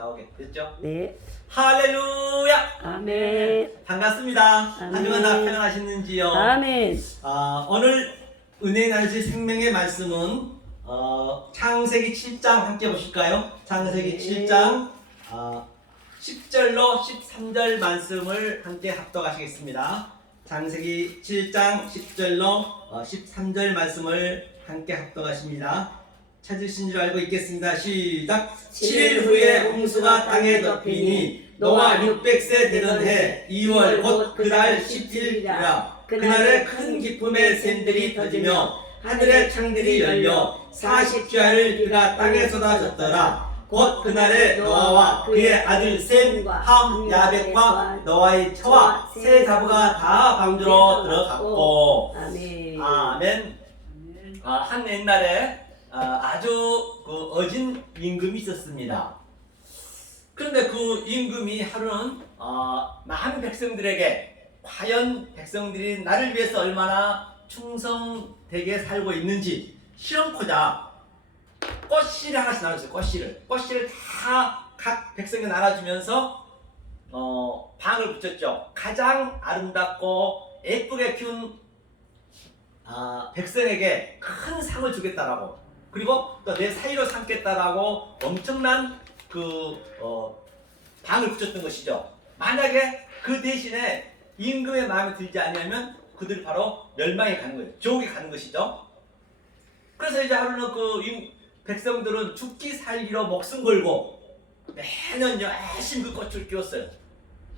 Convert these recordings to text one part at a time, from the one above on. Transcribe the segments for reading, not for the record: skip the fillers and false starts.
나오게 됐죠? 네. 할렐루야! 아멘. 반갑습니다. 한 주간 다 평안하셨는지요? 아멘. 오늘 은혜 나누실 생명의 말씀은 창세기 7장 함께 보실까요? 창세기 네. 7장 10절로 13절 말씀을 함께 합독하시겠습니다. 창세기 7장 10절로 13절 말씀을 함께 합독하십니다. 찾으신 줄 알고 있겠습니다. 시작! 7일 후에 홍수가 땅에 덮이니 노아 600세 되던 해 2월 곧 그달 10일이라. 그날에 큰 기쁨의 샘들이 터지며 하늘의 창들이 열려 40주야를 비가 땅에 쏟아졌더라. 곧 그날에 노아와 그의 아들 셈, 함, 야벳과 노아의 처와 세 자부가 다 방주로 들어갔고. 아멘. 아멘. 한 옛날에 아주 그 어진 임금이 있었습니다. 그런데 그 임금이 하루는 많은 백성들에게 과연 백성들이 나를 위해서 얼마나 충성되게 살고 있는지 실험코자 꽃씨를 하나씩 나눠줬어요. 꽃씨를 다 각 백성에 나눠주면서 방을 붙였죠. 가장 아름답고 예쁘게 키운 백성에게 큰 상을 주겠다라고, 그리고 또 내 사이로 삼겠다라고 엄청난 방을 붙였던 것이죠. 만약에 그 대신에 임금의 마음에 들지 않으면 그들이 바로 멸망에 가는 거예요. 지옥에 가는 것이죠. 그래서 이제 하루는 백성들은 죽기 살기로 목숨 걸고 매년 열심히 그 꽃을 키웠어요.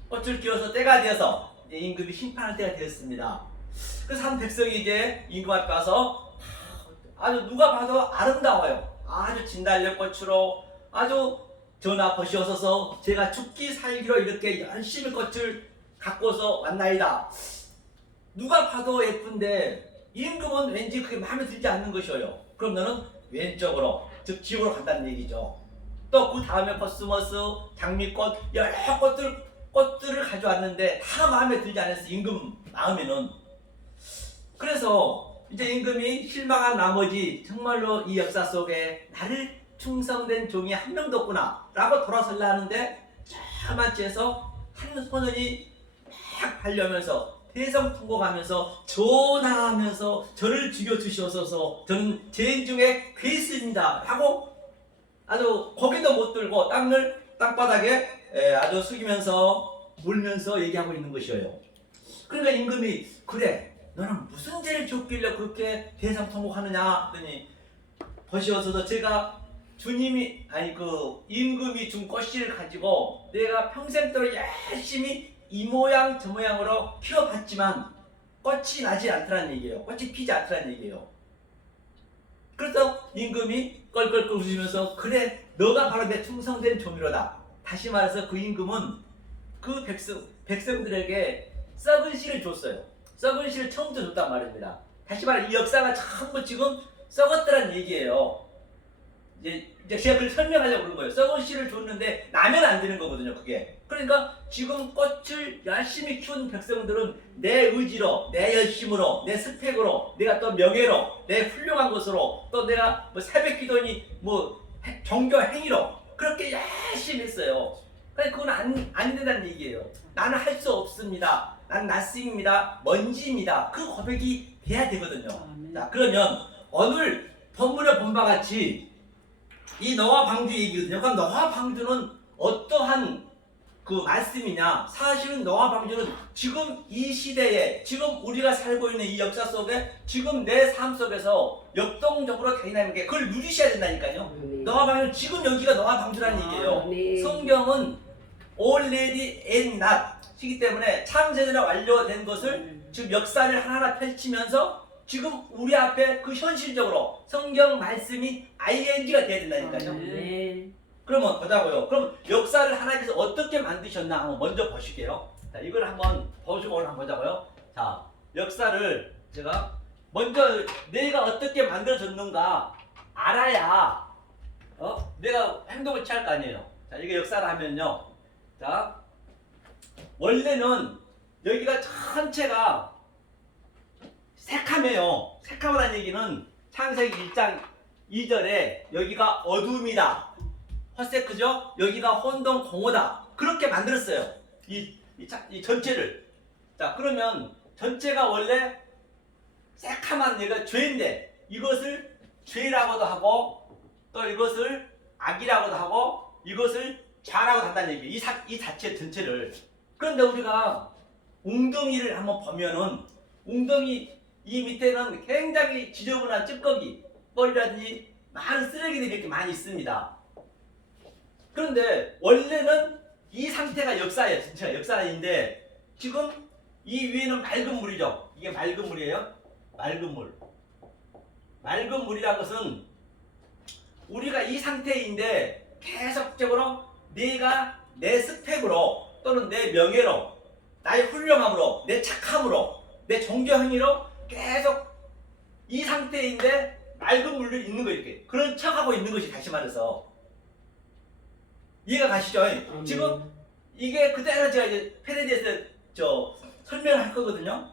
꽃을 키워서 때가 되어서 이제 임금이 심판할 때가 되었습니다. 그래서 한 백성이 이제 임금 앞에 가서 아주 누가 봐도 아름다워요. 아주 진달래 꽃으로 아주 전하 보시옵소서, 제가 죽기 살기로 이렇게 열심히 꽃을 갖고서 왔나이다. 누가 봐도 예쁜데 임금은 왠지 그게 마음에 들지 않는 것이에요. 그럼 너는 왼쪽으로, 즉 지옥으로 간다는 얘기죠. 또 그 다음에 코스모스, 장미꽃, 여러 꽃들을 가져왔는데 다 마음에 들지 않았어, 임금 마음에는. 그래서 이제 임금이 실망한 나머지 정말로 이 역사 속에 나를 충성된 종이 한 명도 없구나 라고 돌아설라 하는데, 저만치에서 한 소년이 막 달려면서 대성통곡하면서 전하하면서 저를 죽여주시옵소서, 저는 죄인 중에 괴수입니다 라고 아주 고개도 못 들고 땅바닥에 아주 숙이면서 물면서 얘기하고 있는 것이에요. 그러니까 임금이, 그래 너는 무슨 죄를 졌길래 그렇게 대성통곡하느냐 했더니, 보시옵소서, 제가 주님이 임금이 준 꽃씨를 가지고 내가 평생도록 열심히 이 모양 저 모양으로 키워봤지만 꽃이 나지 않더라는 얘기예요. 꽃이 피지 않더라는 얘기예요. 그래서 임금이 껄껄껄 웃으면서, 그래 너가 바로 내 충성된 종이로다. 다시 말해서 그 임금은 그 백성들에게 썩은 씨를 줬어요. 썩은 씨를 처음부터 줬단 말입니다. 다시 말해 이 역사가 전부 지금 썩었더란 얘기예요. 이제 제가 그걸 설명하려고 그런 거예요. 썩은 씨를 줬는데 나면 안 되는 거거든요, 그게. 그러니까 지금 꽃을 열심히 키운 백성들은 내 의지로, 내 열심으로, 내 스펙으로, 내가 또 명예로, 내 훌륭한 것으로, 또 내가 뭐 새벽 기도니 뭐 종교 행위로 그렇게 열심히 했어요. 그러니까 그건 안 된다는 얘기예요. 나는 할 수 없습니다. 난 낯입니다. 먼지입니다. 그 고백이 돼야 되거든요. 자, 그러면 오늘 본문의 본바 같이 이 노아 방주 얘기거든요. 그럼 노아 방주는 어떠한 그 말씀이냐? 사실은 노아 방주는 지금 이 시대에, 지금 우리가 살고 있는 이 역사 속에, 지금 내 삶 속에서 역동적으로 다니는 그걸 누리셔야 된다니까요. 노아 방주는 지금 여기가 노아 방주라는 얘기예요. 성경은 already and not 시기 때문에 창세전에 완료된 것을 지금 역사를 하나하나 펼치면서 지금 우리 앞에 그 현실적으로 성경 말씀이 ing가 돼야 된다니까요. 그러면 보자고요. 그럼 역사를 하나님께서 어떻게 만드셨나 한번 먼저 보실게요. 자, 이걸 한번 보시고 오늘 한번 보자고요. 자, 역사를 제가 먼저 내가 어떻게 만들어졌는가 알아야 내가 행동을 취할 거 아니에요. 자, 이게 역사를 하면요. 자, 원래는 여기가 전체가 새카매요. 새카매라는 얘기는 창세기 1장 2절에 여기가 어둠이다. 헛세크죠? 여기가 혼동 공허다. 그렇게 만들었어요. 이 전체를. 자, 그러면 전체가 원래 새카만 얘가 죄인데 이것을 죄라고도 하고 또 이것을 악이라고도 하고 이것을 죄라고도 한다는 얘기예요. 이 자체 전체를. 그런데 우리가 웅덩이를 한번 보면은 웅덩이 이 밑에는 굉장히 지저분한 찌꺼기 뻘이라든지 많은 쓰레기들이 이렇게 많이 있습니다. 그런데 원래는 이 상태가 역사예요. 전체가 역사인데 지금 이 위에는 맑은 물이죠. 이게 맑은 물이에요. 맑은 물. 맑은 물이라는 것은 우리가 이 상태인데 계속적으로 내가 내 스펙으로 또는 내 명예로 나의 훌륭함으로 내 착함으로 내 종교 행위로 계속 이 상태인데 맑은 물로 있는 거 이렇게 그런 척하고 있는 것이 다시 말해서 이해가 가시죠? 지금 이게 그대로 제가 이제 패러디에서 설명을 할 거거든요.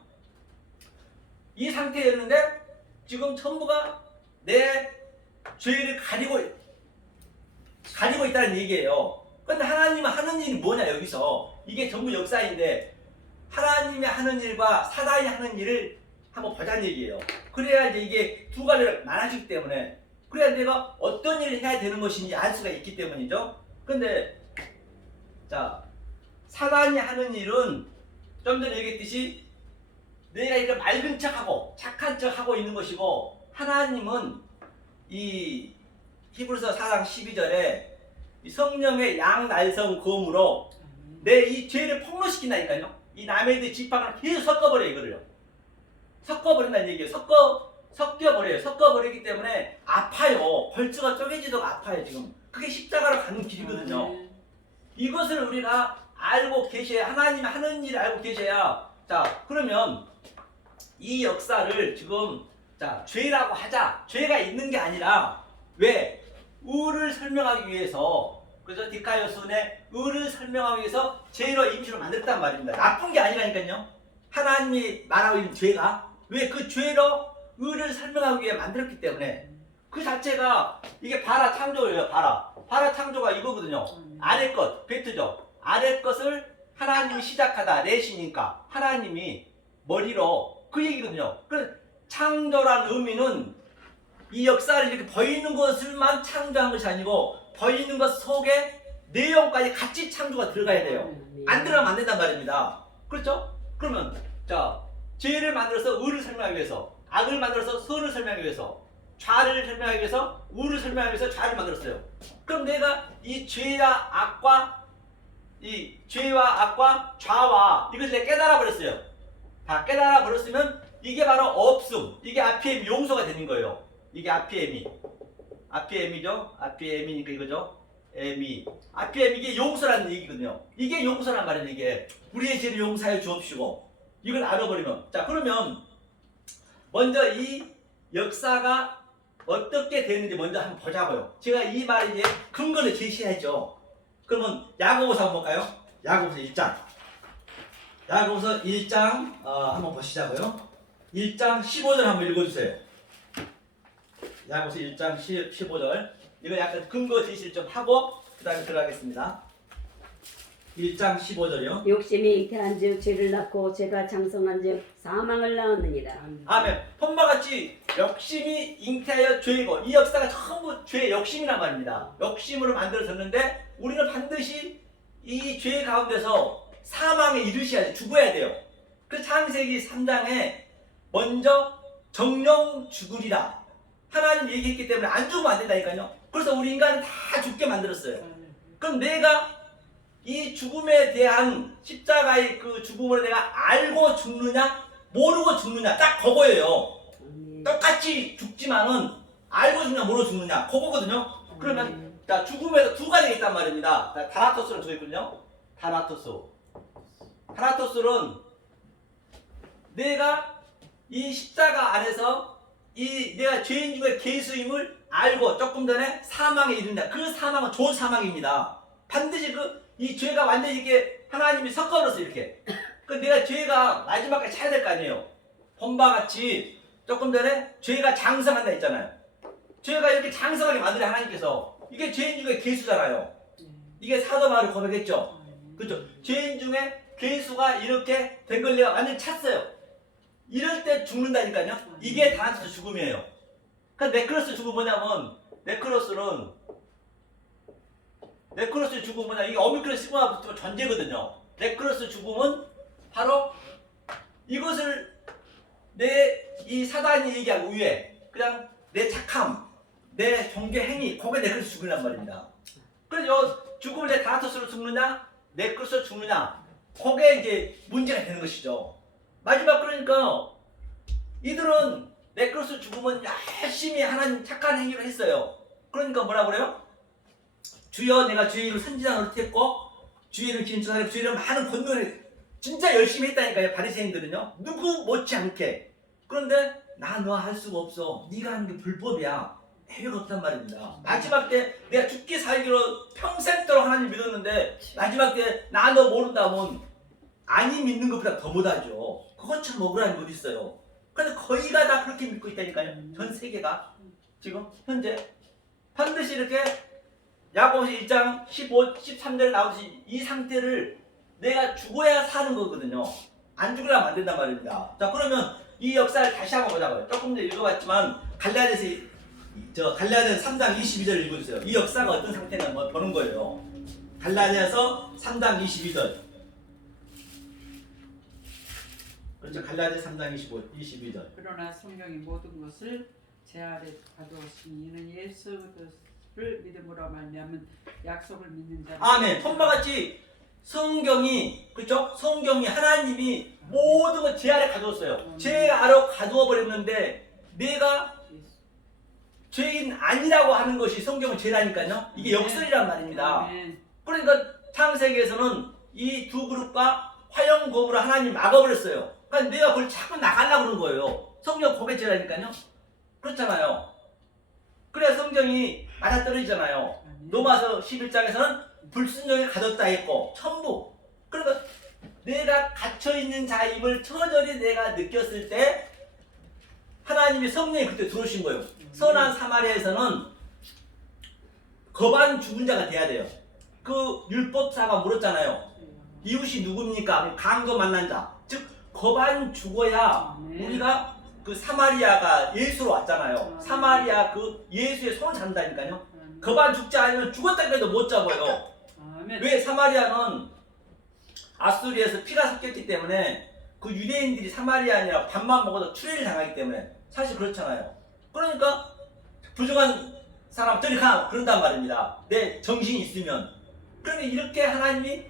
이 상태였는데 지금 전부가 내 죄를 가리고 있다는 얘기예요. 그런데 하나님은 하는 일이 뭐냐 여기서 이게 전부 역사인데 하나님이 하는 일과 사단이 하는 일을 한번 보자는 얘기예요. 그래야 이제 이게 두 가지를 말하기 때문에 그래야 내가 어떤 일을 해야 되는 것인지 알 수가 있기 때문이죠. 근데 자 사단이 하는 일은 좀 전에 얘기했듯이 내가 이렇게 맑은 척하고 착한 척하고 있는 것이고 하나님은 이 히브리서 4장 12절에 성령의 양날성 검으로 내 이 죄를 폭로시킨다니까요. 이 남의 들 지팡이를 계속 섞어버려 이거를요. 섞어버린다는 얘기예요. 섞여버려요. 섞어버리기 때문에 아파요. 벌주가 쪼개지도록 아파요 지금. 그게 십자가로 가는 길이거든요. 이것을 우리가 알고 계셔야 하나님이 하는 일을 알고 계셔야 자 그러면 이 역사를 지금 자 죄라고 하자. 죄가 있는 게 아니라 왜? 의를 설명하기 위해서 그래서 디카이오스의 의를 설명하기 위해서 죄로 임시로 만들었단 말입니다. 나쁜 게 아니라니까요. 하나님이 말하고 있는 죄가 왜 그 죄로 의를 설명하기 위해 만들었기 때문에 그 자체가 이게 바라 창조예요. 바라 창조가 이거거든요. 아래 것 베트죠. 아래 것을 하나님이 시작하다 내시니까 하나님이 머리로 그 얘기거든요. 그 창조라는 의미는 이 역사를 이렇게 보이는 것을만 창조한 것이 아니고 보이는 것 속에 내용까지 같이 창조가 들어가야 돼요. 안 들어가면 안 된단 말입니다. 그렇죠? 그러면 자 죄를 만들어서 의를 설명하기 위해서 악을 만들어서 선을 설명하기 위해서 좌를 설명하기 위해서 우를 설명하기 위해서 좌를 만들었어요. 그럼 내가 이 죄와 악과 좌와 이것을 내가 깨달아 버렸어요. 다 깨달아 버렸으면 이게 바로 없음. 이게 RPM 용서가 되는 거예요. 이게 RPM이죠. RPM이니까 이거죠. RPM 이게 용서라는 얘기거든요. 이게 용서란 말이에요. 이게 우리의 죄를 용서해 주옵시고 이걸 알아버리면 자 그러면 먼저 이 역사가 어떻게 되는지 먼저 한번 보자고요. 제가 이 말에 이제 근거를 제시해야죠. 그러면 야고보서 한번 볼까요? 야고보서 1장. 야고보서 1장 한번 보시자고요. 1장 15절 한번 읽어주세요. 야고보서 1장 15절. 이거 약간 근거 제시를 좀 하고 그 다음에 들어가겠습니다. 1장 15절이요. 욕심이 잉태한즉 죄를 낳고 죄가 장성한즉 사망을 낳았느니라. 아멘. 폰바같이 욕심이 잉태하여 죄이고 이 역사가 전부 죄의 욕심이란 말입니다. 욕심으로 만들어졌는데 우리는 반드시 이 죄 가운데서 사망에 이르셔야 돼요. 죽어야 돼요. 그 창세기 3장에 먼저 정령 죽으리라 하나님 얘기했기 때문에 안 죽으면 안 된다니까요. 그래서 우리 인간은 다 죽게 만들었어요. 그럼 내가 이 죽음에 대한 십자가의 그 죽음을 내가 알고 죽느냐 모르고 죽느냐 딱 그거예요. 똑같이 죽지만은 알고 죽느냐 모르고 죽느냐 그거거든요. 그러면 자 죽음에도 두 가지가 있단 말입니다. 타나토스를 적었군요. 타나토스는 내가 이 십자가 안에서 이 내가 죄인 중에 괴수임을 알고 조금 전에 사망에 이른다. 그 사망은 좋은 사망입니다. 반드시 이 죄가 완전히 이렇게 하나님이 섞어버렸어 이렇게. 그 내가 죄가 마지막까지 차야 될 거 아니에요. 본바 같이 조금 전에 죄가 장성한다 했잖아요. 죄가 이렇게 장성하게 만들어 하나님께서 이게 죄인 중에 괴수잖아요. 이게 사도 바울이 고백했죠. 그렇죠. 죄인 중에 괴수가 이렇게 된 걸 내가 완전히 찼어요. 이럴 때 죽는다니까요. 이게 다나토스 죽음이에요. 그러니까 네크로스 죽음 뭐냐면 네크로스 죽음 뭐냐, 이게 오미크론 시그마 붙으면 전제거든요. 네크로스 죽음은 바로 이것을 이 사단이 얘기하고 위에 그냥 내 착함, 내 종교 행위, 그게 네크로스 죽음이란 말입니다. 그래서 죽음을 내 다나토스로 죽느냐, 네크로스로 죽느냐, 그게 이제 문제가 되는 것이죠. 마지막 그러니까 이들은 네크로스 죽음은 열심히 하나님 착한 행위를 했어요. 그러니까 뭐라 그래요? 주여 내가 주의 이름을 선지자 노릇했고 주의 이름을 기름천하고 주의 이름을 많은 권능을 진짜 열심히 했다니까요. 바리새인들은요. 누구 못지않게. 그런데 나 너 할 수가 없어. 네가 하는 게 불법이야. 해외가 없단 말입니다. 마지막 때 내가 죽기 살기로 평생도록 하나님 믿었는데 마지막 때 나 너 모른다면 아니 믿는 것보다 더 못하죠. 그것처럼 억울한 게 어디 있어요. 그런데 거의가 다 그렇게 믿고 있다니까요. 전 세계가 지금 현재 반드시 이렇게 야고보서 1장 15, 13절 나오듯이 이 상태를 내가 죽어야 사는 거거든요. 안 죽으려면 안 된단 말입니다. 자, 그러면 이 역사를 다시 한번 보자고요. 조금 전에 읽어봤지만 갈라디아서 갈라디아서 3장 22절 읽어주세요. 이 역사가 어떤 상태인가 한번 보는 거예요. 갈라디아서 3장 22절. 그렇죠. 갈라디아서 3장 22절. 그러나 성경이 모든 것을 제 아래 가두었으니 이는 예수 그리스도를 믿음으로 말미암은 약속을 믿는 자. 아멘. 손바같이 성경이, 그렇죠? 성경이 하나님이 모든 걸 제 아래 가두었어요. 제 아래 가두어 버렸는데 내가 죄인 아니라고 하는 것이 성경은 죄라니까요. 이게 역설이란 말입니다. 아멘. 그러니까 창세기에서는 이 두 그룹과 화영검으로 하나님 막아버렸어요. 그러니까 내가 그걸 자꾸 나가려고 그러는 거예요. 성경 고백죄라니까요. 그렇잖아요. 그래야 성경이 맞아떨어지잖아요. 로마서 11장에서는 불순종에 가뒀다 했고 전부. 그러니까 내가 갇혀있는 자임을 처절히 내가 느꼈을 때 하나님이 성령이 그때 들어오신 거예요. 선한 사마리아에서는 거반 죽은 자가 돼야 돼요. 그 율법사가 물었잖아요. 이웃이 누굽니까? 강도 만난 자. 즉 거반 죽어야 우리가 그 사마리아가 예수로 왔잖아요. 사마리아 그 예수의 손을 잡는다니까요. 거반 죽지 않으면 죽었다 해도 못 잡아요. 왜? 사마리아는 아수리에서 피가 섞였기 때문에 그 유대인들이 사마리아 아니라 밥만 먹어도 추례를 당하기 때문에 사실 그렇잖아요. 그러니까 부정한 사람 저리 가 그런단 말입니다. 내 정신이 있으면. 그런데 이렇게 하나님이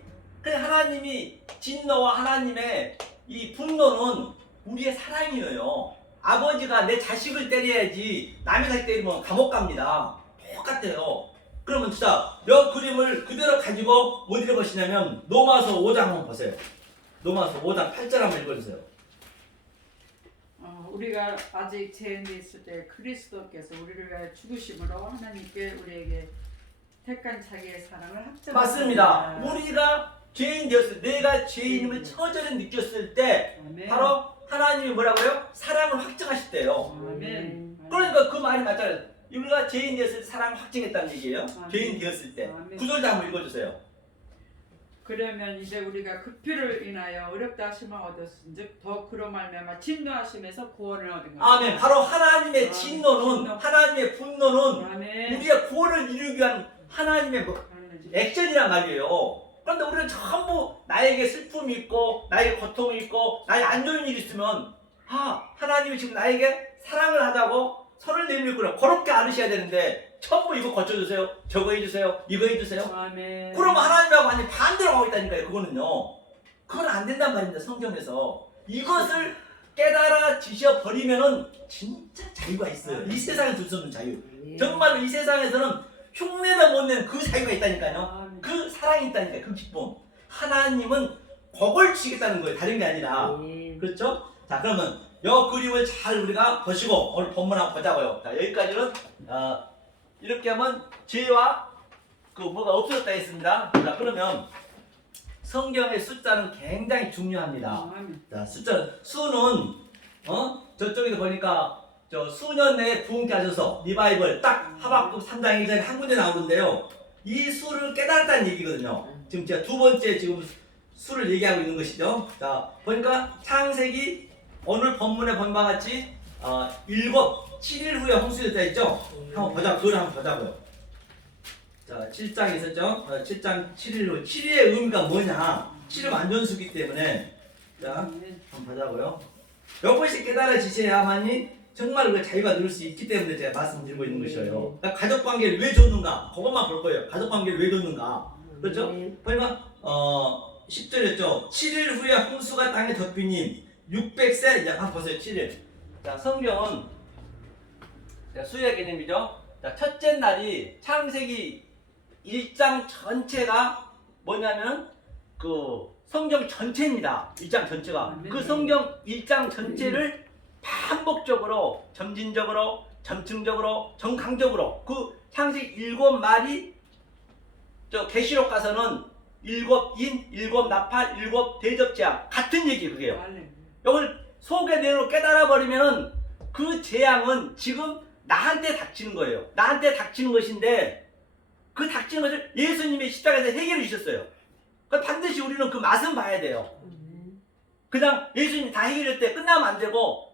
진노와 하나님의 이 분노는 우리의 사랑이에요. 아버지가 내 자식을 때려야지 남의 자식 때리면 감옥 갑니다. 똑같아요. 그러면 진짜 몇 그림을 그대로 가지고 뭐 읽어보시냐면 로마서 5장 한번 보세요. 로마서 5장 8절 한번 읽어주세요. 우리가 아직 죄인에 있을 때 그리스도께서 우리를 위하여 죽으심으로 하나님께 우리에게 택한 자기의 사랑을 확증하셨습니다. 맞습니다. 우리가 죄인 되었을 때, 내가 죄인임을 처절히 느꼈을 때 아멘. 바로 하나님이 뭐라고요? 사랑을 확증하셨대요. 아멘. 그러니까 그 말이 맞잖아요. 우리가 죄인 되었을 때 사랑을 확증했다는 얘기예요. 아멘. 죄인 되었을 때. 아멘. 구절도 한번 읽어주세요. 그러면 이제 우리가 그 피를 인하여 어렵다 하심을 얻었은즉 더 그로 말미암아 진노하심에서 구원을 얻은 것. 아멘. 바로 하나님의 진노는, 하나님의 분노는 아멘. 우리의 구원을 이루기 위한 하나님의 액션이란 말이에요. 그런데 우리는 전부 나에게 슬픔이 있고 나에게 고통이 있고 나에게 안 좋은 일이 있으면 하나님이 지금 나에게 사랑을 하자고 손을 내밀구나 그렇게 안으셔야 되는데 전부 이거 고쳐주세요, 저거 해주세요, 이거 해주세요. 아멘. 그러면 하나님하고 완전 반대로 가고 있다니까요. 그거는요. 그건 안 된단 말입니다. 성경에서. 이것을 깨달아지셔 버리면은 진짜 자유가 있어요. 이 세상에 둘 수 없는 자유. 정말로 이 세상에서는 흉내도 못 내는 그 자유가 있다니까요. 그 사랑이 있다니까요. 그 기쁨. 하나님은 복을 주시겠다는 거예요. 다른 게 아니라. 그렇죠? 자, 그러면 이 그림을 잘 우리가 보시고 오늘 본문 한번 보자고요. 자, 여기까지는 이렇게 하면 죄와 그 뭐가 없어졌다 했습니다. 자, 그러면 성경의 숫자는 굉장히 중요합니다. 자, 수는 저쪽에도 보니까 저 수년 내에 부흥케 하셔서 리바이벌 딱 하박국 3장 1절에 한 군데 나오는데요. 이 수를 깨달았다는 얘기거든요. 지금 제가 두 번째 지금 수를 얘기하고 있는 것이죠. 자, 보니까 창세기 오늘 본문에 본 바와 같이 7일 후에 홍수됐다 했죠. 한번 보자, 그걸 한번 보자고요. 자, 7장에 있었죠. 7장 7일 후 7일의 의미가 뭐냐? 7은 완전수기 때문에 자, 한번 보자고요. 이것이 깨달아지셔야만이 정말 그 자유가 누릴 수 있기 때문에 제가 말씀드리고 있는 것이에요. 그러니까 가족 관계를 왜 줬는가? 그것만 볼 거예요. 가족 관계를 왜 줬는가? 그렇죠? 보니까 10절이었죠. 7일 후에 홍수가 땅에 덮이니 600세 이제 한번 보세요. 7일. 자, 성경은 수의 개념이죠. 자, 첫째 날이 창세기 1장 전체가 뭐냐면 그 성경 전체입니다. 1장 전체가. 그 성경 1장 전체를 반복적으로, 점진적으로, 점층적으로, 정강적으로 그 창세기 7말이 저 계시록 가서는 7인, 7나팔, 7대접재앙 같은 얘기 그게요. 이걸 속의 내용으로 깨달아 버리면은 그 재앙은 지금 나한테 닥치는 거예요. 나한테 닥치는 것인데 그 닥치는 것을 예수님이 십자가에서 해결해 주셨어요. 그러니까 반드시 우리는 그 맛은 봐야 돼요. 그냥 예수님이 다 해결할 때 끝나면 안 되고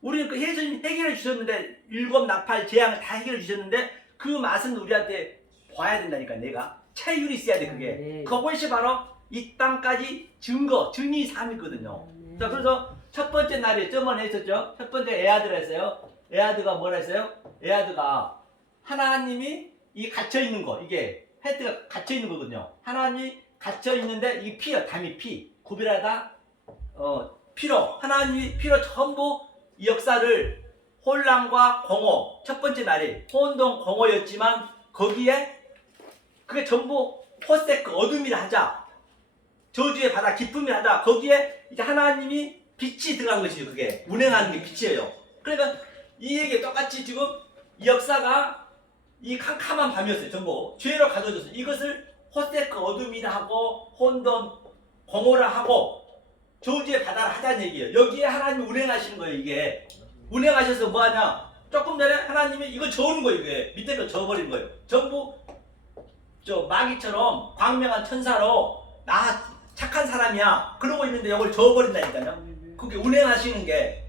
우리는 그 예수님이 해결해 주셨는데 7나팔 재앙을 다 해결해 주셨는데 그 맛은 우리한테 봐야 된다니까. 내가 차율이 있어야 돼. 그게 그것이 바로 이 땅까지 증이 삶이거든요. 자, 그래서 첫 번째 날에 저번에 했었죠. 첫 번째 에아드라 했어요. 에아드가 뭐라 했어요? 에아드가 하나님이 이 갇혀 있는 거, 이게 헤드가 갇혀 있는 거거든요. 하나님이 갇혀 있는데 이 피요, 담이 피, 구별하다 피로, 하나님이 피로 전부 이 역사를 혼란과 공허, 첫 번째 날이 혼돈 공허였지만 거기에 그게 전부 호세크 어둠이라 하자, 저주의 바다 기쁨이라 하자, 거기에 이제 하나님이 빛이 들어간 것이죠. 그게 운행하는 게 빛이에요. 그러니까 이 얘기 똑같이 지금 이 역사가 이 캄캄한 밤이었어요. 전부 죄로 가둬졌어요. 이것을 호세크 어둠이라 하고 혼돈 공허라 하고 저주의 바다를 하자는 얘기예요. 여기에 하나님이 운행하시는 거예요. 이게 운행하셔서 뭐하냐, 조금 전에 하나님이 이거 저는 거예요. 이게 밑에 거 저어버린 거예요. 전부 저 마귀처럼 광명한 천사로 나 착한 사람이야 그러고 있는데 이걸 저어버린다니까요. 그게 운행하시는 게.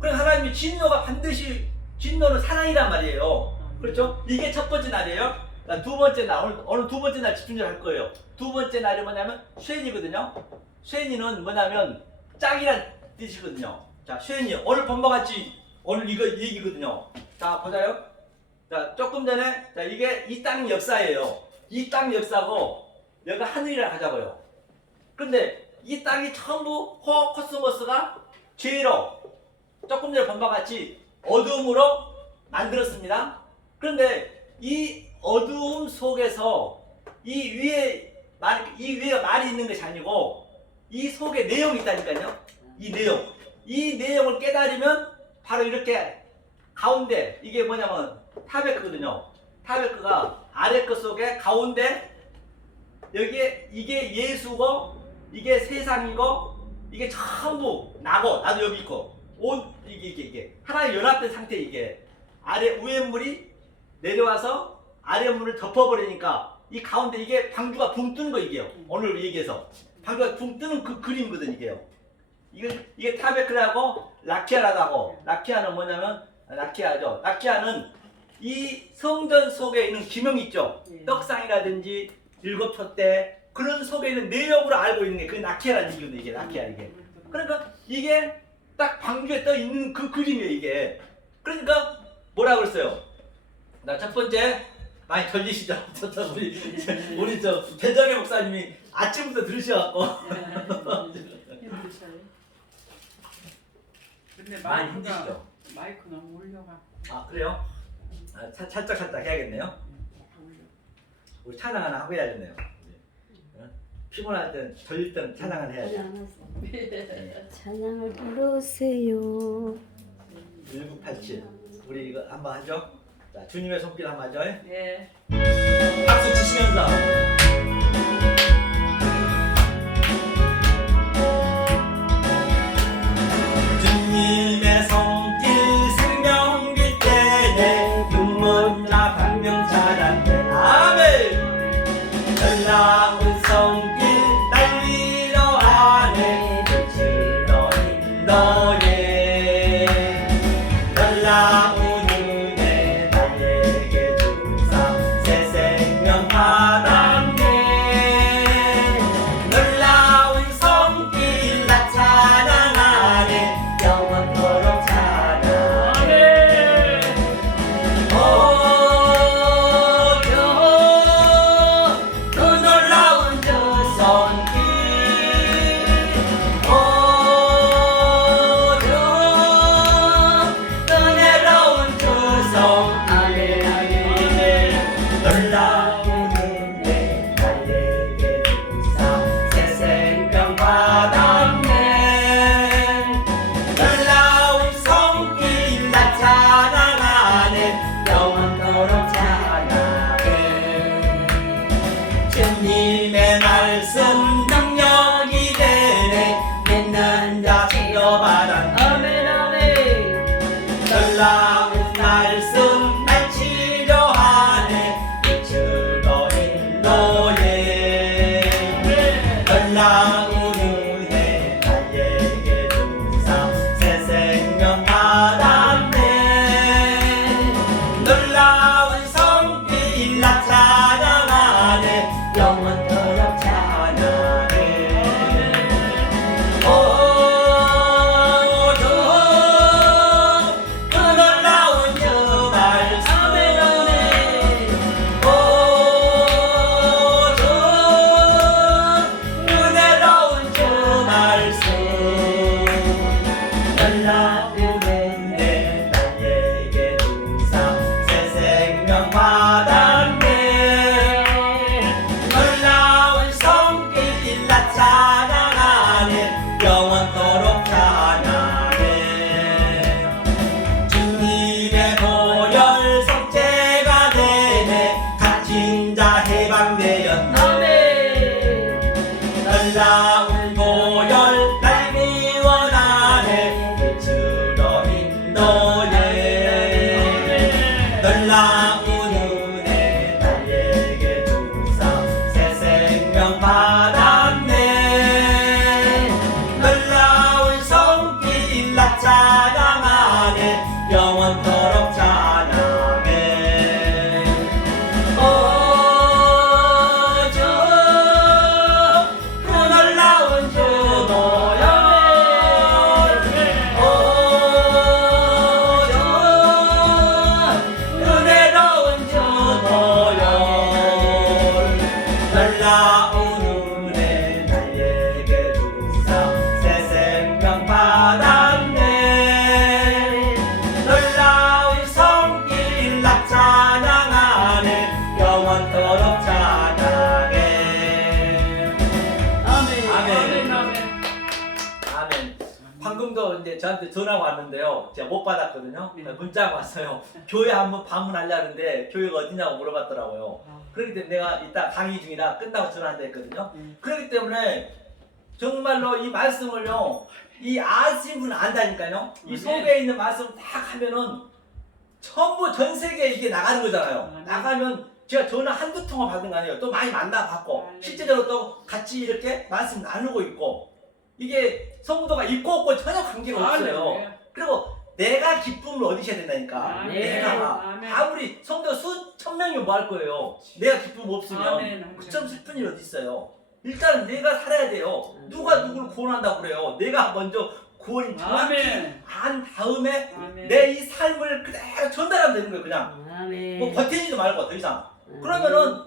그래서 하나님이 진노가 반드시, 진노는 사랑이란 말이에요. 그렇죠? 이게 첫 번째 날이에요. 두 번째 날, 오늘 두 번째 날 집중을 할 거예요. 두 번째 날이 뭐냐면 쇠니거든요. 쇠니는 뭐냐면 짝이란 뜻이거든요. 자, 쇠니 오늘 본바같이 오늘 이거 얘기거든요. 자, 보자요. 자, 조금 전에 자, 이게 이 땅 역사예요. 이 땅 역사고 여기가 하늘이라 하자고요. 근데 이 땅이 전부 코스모스가 죄로 조금 전에 본 바와 같이 어둠으로 만들었습니다. 그런데 이 어두움 속에서 이 위에 말이 있는 것이 아니고 이 속에 내용이 있다니까요. 이 내용을 깨달으면 바로 이렇게 가운데 이게 뭐냐면 타베크거든요. 타베크가 아래 것 속에 가운데 여기에 이게 예수고 이게 세상이고 이게 전부 나고 나도 여기 있고 이게 하나의 연합된 상태. 이게 아래 위에 물이 내려와서 아래 물을 덮어버리니까 이 가운데 이게 방주가 붕 뜨는 거. 이게요. 오늘 얘기해서 방주가 붕 뜨는 그 그림이거든. 이게요. 이게 타베크라고 라키아라고. 라키아는 뭐냐면 라키아죠. 라키아는 이 성전 속에 있는 기명이 있죠. 떡상이라든지 일곱 촛대 그런 속에 있는 내용으로 알고 있는 게 그게 라키아라는 얘기거든요. 이게 라키아 이게. 그러니까 이게 딱 방주에 떠 있는 그 그림이에요. 이게. 그러니까 뭐라 그랬어요? 나 첫 번째 많이 걸리시죠? 우리 저 배정의 목사님이 아침부터 들으셔갖고 근데 많이 힘드시죠? 마이크 너무 올려가. 아, 그래요? 아, 살짝 해야겠네요. 우리 찬양 하나 하고 해야겠네요. 피곤할 땐 졸릴 땐 찬양을 해야죠. 찬양을 부르세요. 1987 우리 이거 한번 하죠. 자, 주님의 손길 한번 하죠. 네. 박수 치시면서 주님의 손길 생명 말씀 능력이 되네 믿는 자 치료받았네 아멘 아멘 놀라운 말씀 날 치료하네 빛으로 인도해 놀라운 은혜 나에게 주사 새 생명 받았네 놀라운 성길 나 찬양하네 영원토록 찬양해 오 주 그 놀라운 주 말씀 아멘 아멘 오 주 은혜로운 주 말씀 놀라운 은혜 나에게 주사 새 생명 받았네 놀라운 성길 나 찬양하네 영원토록 찬양해 주님의 보혈 성체가 되네 갇힌 자 해방되었네 아멘 놀라운 보혈 날 구원하네 빛으로 인도해 놀라운 은혜 나에게 주사 새 생명 받았네 놀라운 성길 나 찬양하네 영원토록 찬양해 오주 그 놀라운 주 보혈 오주 은혜로운 주 보혈 놀라운 은혜 나에게 주사 새 생명 받았네 놀라운 성길 나 찬양하네 영원토록 찬양해 아멘 아멘. 아멘 아멘 아멘. 방금도 이제 저한테 전화가 왔는데요. 제가 못 받았거든요. 네. 문자가 왔어요. 교회 한번 방문하려는데 교회가 어디냐고 물어봤더라고요. 그렇기 때문에 내가 이따 강의 중이라 끝나고 전화한다 했거든요. 그렇기 때문에 정말로 이 말씀을요, 이 아시는 분은 안다니까요. 이 속에 있는 말씀 다 하면은 전부 전 세계에 이게 나가는 거잖아요. 나가면 제가 전화 한두 통화 받은 거 아니에요. 또 많이 만나봤고 실제적으로 또 같이 이렇게 말씀 나누고 있고 이게 성도가 있고 없고 전혀 관계가 없어요. 그리고 내가 기쁨을 얻으셔야 된다니까. 아멘. 내가 아멘. 아무리 성도 수천 명이면 뭐 할 거예요. 내가 기쁨 없으면 아멘. 그처럼 슬픈 일 어디 있어요. 일단 내가 살아야 돼요. 누가 누구를 구원한다고 그래요. 내가 먼저 구원이 정확히 아멘. 안 다음에 아멘. 내 이 삶을 그대로 전달하면 되는 거예요. 그냥 아멘 뭐 버티지도 말고 더 이상. 그러면은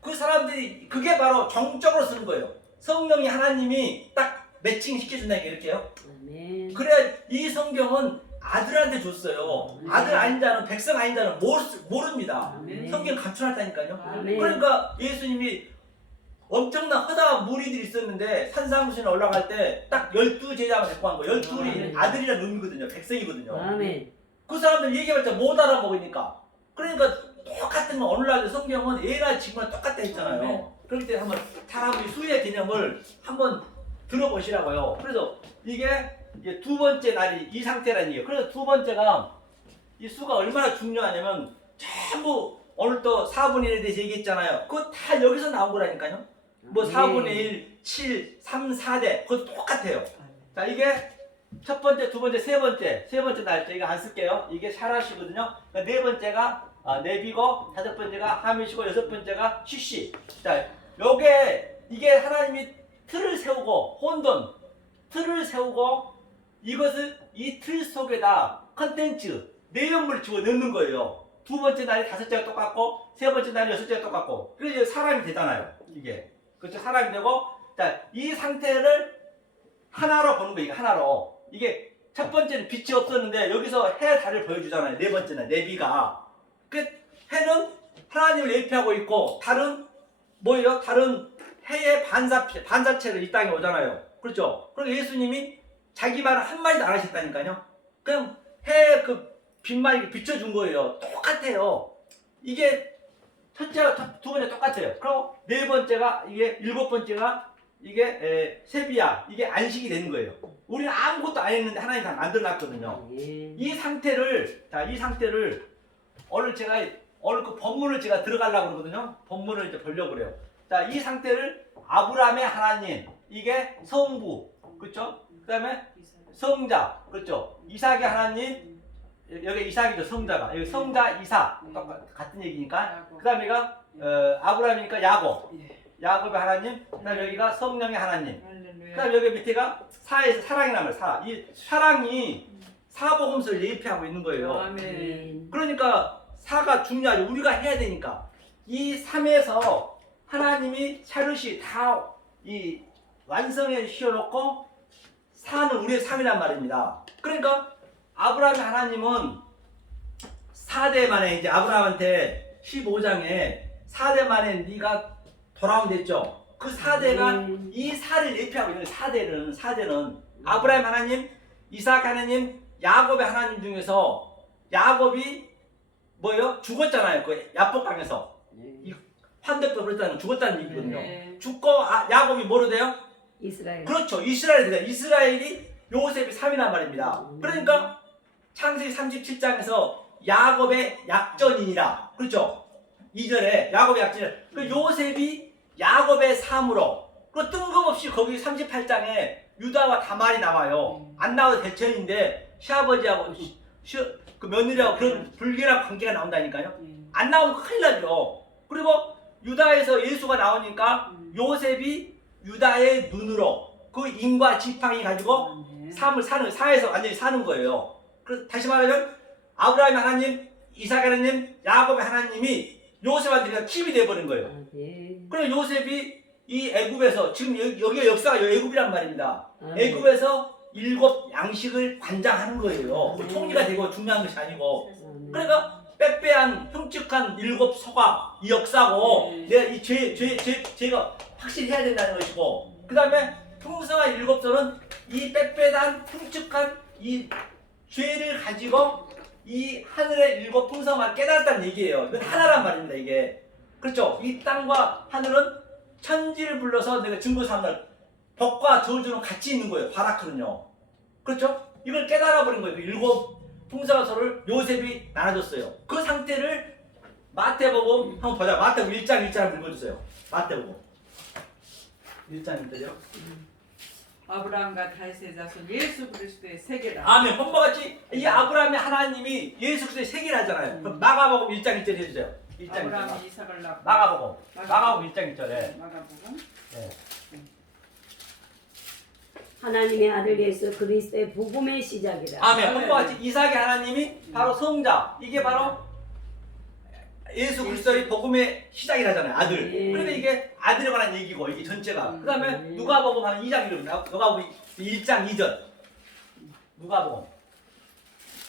그 사람들이 그게 바로 정적으로 쓰는 거예요. 성령이 하나님이 딱 매칭 시켜준다니까 이렇게요. 아멘 그래야 이 성경은 아들한테 줬어요. 아들 아닌 자는 백성 아닌 자는 모릅니다. 아멘. 성경 감춰놨다니까요. 아멘. 그러니까 예수님이 엄청난 허다한 무리들이 있었는데 산상수신에 올라갈 때 딱 12제자만 데리고 간 거예요. 12이 아멘. 아들이란 의미거든요. 백성이거든요. 아멘 그 사람들 얘기해봤자 못 알아먹으니까. 그러니까 똑같은 거 오늘날 성경은 예나 지금이나 똑같다 했잖아요. 아멘. 그렇기 때문에 한번 사람의 수의 개념을 한번 들어보시라고요. 그래서 이게 이제 두 번째 날이 이 상태라는 얘기예요. 그래서 두 번째가 이 수가 얼마나 중요하냐면 전부 오늘 또 4분의 1에 대해서 얘기했잖아요. 그거 다 여기서 나온 거라니까요. 뭐 4분의 1, 7, 3, 4대 그것도 똑같아요. 자 이게 첫 번째, 두 번째, 세 번째 날짜 이거 안 쓸게요. 이게 샤라시거든요. 그러니까 네 번째가 네비고, 다섯 번째가 하미시고, 여섯 번째가 쉬시. 자 요게 이게 하나님이 틀을 세우고 혼돈 틀을 세우고 이것을 이 틀 속에다 컨텐츠 내용물을 집어넣는 거예요. 두 번째 날이 다섯째가 똑같고 세 번째 날이 여섯째가 똑같고 그래서 사람이 되잖아요. 이게 그렇죠. 사람이 되고 자 이 상태를 하나로 보는 거예요. 하나로 이게 첫 번째는 빛이 없었는데 여기서 해 달을 보여주잖아요. 네 번째는 네비가 그 해는 하나님을 예표하고 있고 달은 뭐예요? 달은 해의 반사체로 이 땅에 오잖아요. 그렇죠? 그리고 예수님이 자기 말을 한마디도 안 하셨다니까요. 그냥 해의 그 빛만 비춰준 거예요. 똑같아요. 이게 두 번째 똑같아요. 그럼 네 번째가 이게 일곱 번째가 이게 세비야. 이게 안식이 되는 거예요. 우리는 아무것도 안 했는데 하나님 다 만들어놨거든요. 이 상태를 오늘 그 본문을 제가 들어가려고 그러거든요. 본문을 이제 보려고 그래요. 자, 이 상태를 아브라함의 하나님, 이게 성부, 그렇죠? 그다음에 성자, 그렇죠? 이삭의 하나님, 여기 이삭이죠, 성자가. 여기 성자 이삭, 같은 얘기니까. 그다음에가 아브라함이니까 야곱, 야곱의 하나님. 그다음 여기가 성령의 하나님. 그다음 여기 밑에가 사에서 사랑이란 말이에요. 사. 이 사랑이 사복음서를 예표하고 있는 거예요. 아멘. 그러니까 사가 중요하죠. 우리가 해야 되니까. 이 삶에서 하나님이 차르시 다 이 완성해 씌워놓고 사는 우리의 삶이란 말입니다. 그러니까 아브라함의 하나님은 4대 만에 이제 아브라함한테 15장에 4대 만에 네가 돌아오면 됐죠. 그 4대가 이 사를 예표하고 있는 4대는 아브라함 하나님, 이삭 하나님, 야곱의 하나님 중에서 야곱이 뭐예요? 죽었잖아요. 그 야복강에서. 환대표 그랬다는 죽었다는 얘기거든요. 죽고 야곱이 뭐로 돼요? 이스라엘. 그렇죠. 이스라엘이 돼요. 이스라엘이 요셉이 3이란 말입니다. 그러니까 창세기 37장에서 야곱의 약전이니라. 그렇죠. 2절에 야곱의 약전이라. 그 요셉이 야곱의 3으로. 그 뜬금없이 거기 38장에 유다와 다말이 나와요. 안 나와도 대천인데 시아버지하고 그 며느리하고 그런 불길한 관계가 나온다니까요. 안 나오면 큰일 나죠. 그리고 유다에서 예수가 나오니까 요셉이 유다의 눈으로 그 인과 지팡이 가지고 삶을 사는, 사에서 완전히 사는 거예요. 그래서 다시 말하면 아브라함의 하나님, 이삭의 하나님, 야곱의 하나님이 요셉한테 킵이 돼버린 거예요. 그래서 요셉이 이 애굽에서 지금 여기가 역사가 애굽이란 말입니다. 애굽에서 7 양식을 관장하는 거예요. 그 총리가 되고 중요한 것이 아니고. 그러니까 빼빼한 흉측한 7 서가 이 역사고 내가 이 죄가 확실히 해야 된다는 것이고, 그 다음에 풍성한 7 서는 이 빼빼한 흉측한 이 죄를 가지고 이 하늘의 7 풍성함을 깨달았다는 얘기예요. 이건 하나란 말입니다. 이게 그렇죠. 이 땅과 하늘은 천지를 불러서 내가 증거 삼는 덕과 저주는 같이 있는 거예요. 바라크는요. 그렇죠? 이걸 깨달아버린 거예요. 그 7 풍성서를 요셉이 나눠줬어요. 그 상태를 마태복음 한번 보자. 마태복음 1장 1절 한번 읽어주세요. 마태복음 1장 1절이요. 아브라함과 다윗의 자손 예수 그리스도의 세계라. 아멘. 본바같이 이 아브라함의 하나님이 예수 그리스도의 세계라잖아요. 그럼 마가복음 1장 1절 해주세요. 1장 1절. 아브라함이 이삭을 낳고. 마가복음 1장 1절에. 마가복음. 네. 하나님의 아들 예수 그리스도의 복음의 시작이라. 아멘. 본바같이 이삭의 하나님이 바로 성자. 이게 바로 예수 그리스도의 복음의 시작이라잖아요. 아들. 그러니까 이게 아들에 관한 얘기고 이게 전체가. 그 다음에 누가복음 한 2장 1절. 누가복음 1장 2절. 누가복음.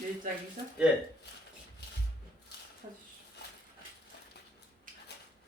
1장 2절? 예. 찾으시오.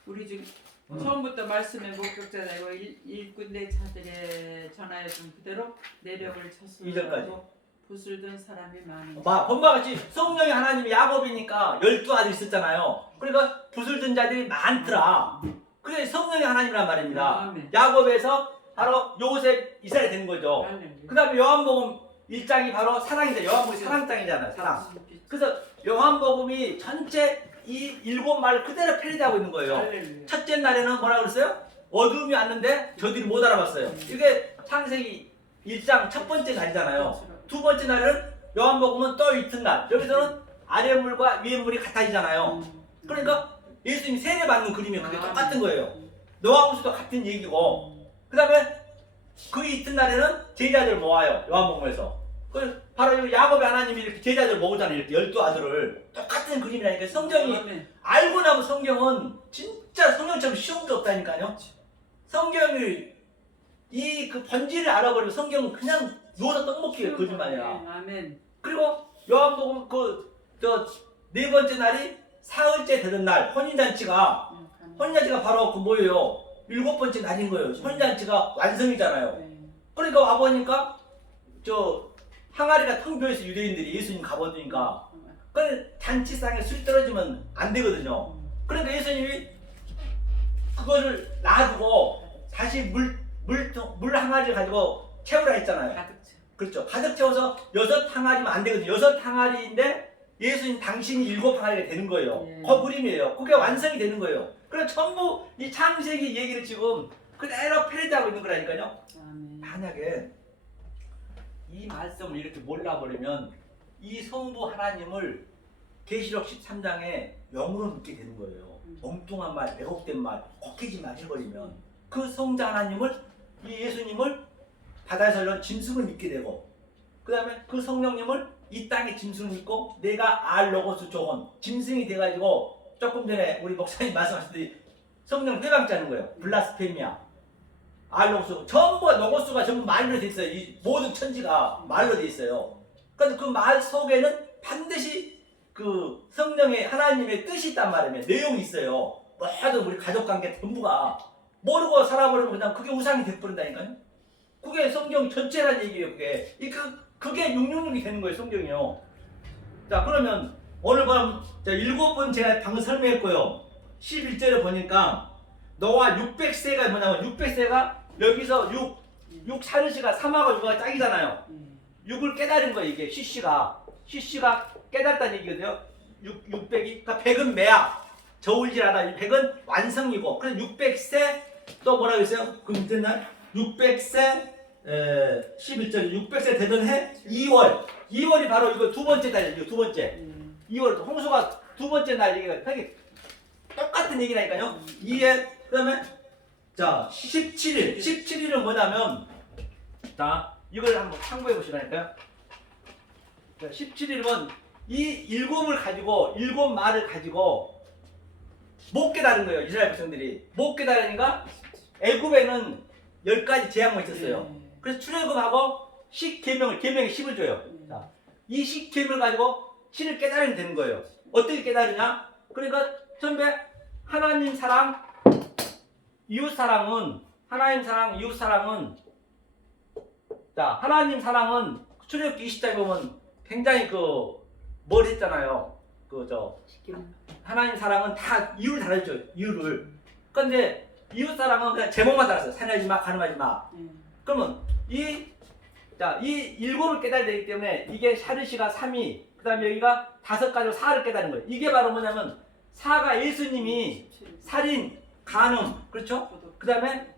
우리 중 처음부터 말씀의 목격자이고 일꾼의 자들의 전하였던 그대로 내력을 쳤으므로 붓을 든 사람이 많은. 본바같이 성령의 하나님이 야곱이니까 12아들이 있었잖아요. 그러니까 붓을 든 자들이 많더라. 그게 성령의 하나님이란 말입니다. 야곱에서 바로 요셉 이스라엘이 된 거죠. 그 다음에 요한복음 1장이 바로 사랑이다. 요한복음이 사랑장이잖아요. 사랑. 그래서 요한복음이 전체 이 7말을 그대로 패러디하고 있는 거예요. 첫째 날에는 뭐라고 그랬어요? 어둠이 왔는데 저들이 못 알아봤어요. 이게 창세기 1장 첫 번째 날이잖아요. 두 번째 날은 요한복음은 또 이튿날. 여기서는 아래 물과 위에 물이 같아지잖아요. 그러니까 예수님이 세례받는 그림이 그게 똑같은 거예요. 노아우스도 같은 얘기고. 그 다음에 그 이튿날에는 제자들 모아요. 요한복음에서. 바로 야곱의 하나님이 이렇게 제자들 모으잖아요. 이렇게 12아들을. 똑같은 그림이라니까. 성경이 알고 나면 성경은 진짜 성경처럼 쉬운 게 없다니까요. 성경을 이 그 본질을 알아버리면 성경은 그냥 누워서 떡 먹기가 거짓말이야. 아멘. 그리고 요한복음 네 번째 날이 사흘째 되는 날 혼인잔치가 바로 그 뭐예요? 7번째 날인 거예요. 혼인잔치가 완성이잖아요. 그러니까 와보니까 항아리가 텅 비어있어. 유대인들이 예수님 가보니까 그 잔치상에 술 떨어지면 안 되거든요. 그러니까 예수님이 그거를 놔두고 다시 물 항아리를 가지고 채우라 했잖아요. 가득 채. 그렇죠. 가득 채워서 6항아리면 안 되거든요. 6항아리인데 예수님 당신이 7항아리가 되는 거예요. 예. 그 그림이에요. 그게 완성이 되는 거예요. 그래서 전부 이 창세기 얘기를 지금 그대로 패러디하고 있는 거라니까요. 아멘. 만약에 이 말씀을 이렇게 몰라버리면 이 성부 하나님을 계시록 13장에 영으로 믿게 되는 거예요. 엉뚱한 말, 왜곡된 말, 거기지 말 해버리면 그 성자 하나님을, 이 예수님을 바다에서 올라온 짐승을 믿게 되고, 그 다음에 그 성령님을 이 땅의 짐승을 믿고 내가 알로고스 조혼 짐승이 돼가지고, 조금 전에 우리 목사님 말씀하셨듯이 성령 회방자는 거예요. 블라스페미아, 알로고스, 전부 로고스가 전부 말로 돼 있어요. 이 모든 천지가 말로 돼 있어요. 그런데 그 말 속에는 반드시 그 성령의 하나님의 뜻이 있단 말이에요. 내용이 있어요. 모든 우리 가족관계 전부가 모르고 살아버리면 그냥 그게 우상이 돼버린다니까요. 그게 성경 전체란 얘기예요. 그게 666이 되는 거예요. 성경이요. 자, 그러면 오늘 밤 7번 제가 방금 설명했고요. 11절에 보니까 너와 600세가 뭐냐면 600세가 여기서 6 사르시가 3하고 6가 짝이잖아요. 6을 깨달은 거예요. 이게 시시가 깨달았다는 얘기거든요. 600이, 그러니까 100은 매야, 저울질하다. 100은 완성이고, 그래서 600세 또 뭐라고 했어요? 그 밑에 날 600세 11절 600세 되던 해 2월이 바로 이거 두 번째 달이에요. 두 번째 2월 홍수가 두 번째 날 얘기가 똑같은 얘기라니까요. 이에 그다음에 자 17일은 뭐냐면, 자 이걸 한번 참고해 보시라니까요. 17일은 이 7을 가지고 7말을 가지고 못 깨달은 거예요. 이스라엘 백성들이 못 깨달으니까 애굽에는 10가지 재앙만 있었어요. 그래서 출애굽하고 계명에 10을 줘요. 자, 이 10계명을 가지고 신을 깨달으면 되는 거예요. 어떻게 깨달으냐? 그러니까 처음에 하나님 사랑, 이웃 사랑은, 하나님 사랑, 이웃 사랑은, 자 하나님 사랑은 출애굽기 20장에 보면 굉장히 뭘 했잖아요. 하나님 사랑은 다 이유를 달았죠. 이유를. 그런데 이웃 사랑은 그냥 제목만 달았어요. 살인하지 마, 가늠하지 마. 그러면 이 7을 깨달아야 되기 때문에 이게 샤르시가 3이, 그 다음에 여기가 5가지로 4를 깨달은 거예요. 이게 바로 뭐냐면 4가 예수님이 살인, 간음, 그렇죠? 그 다음에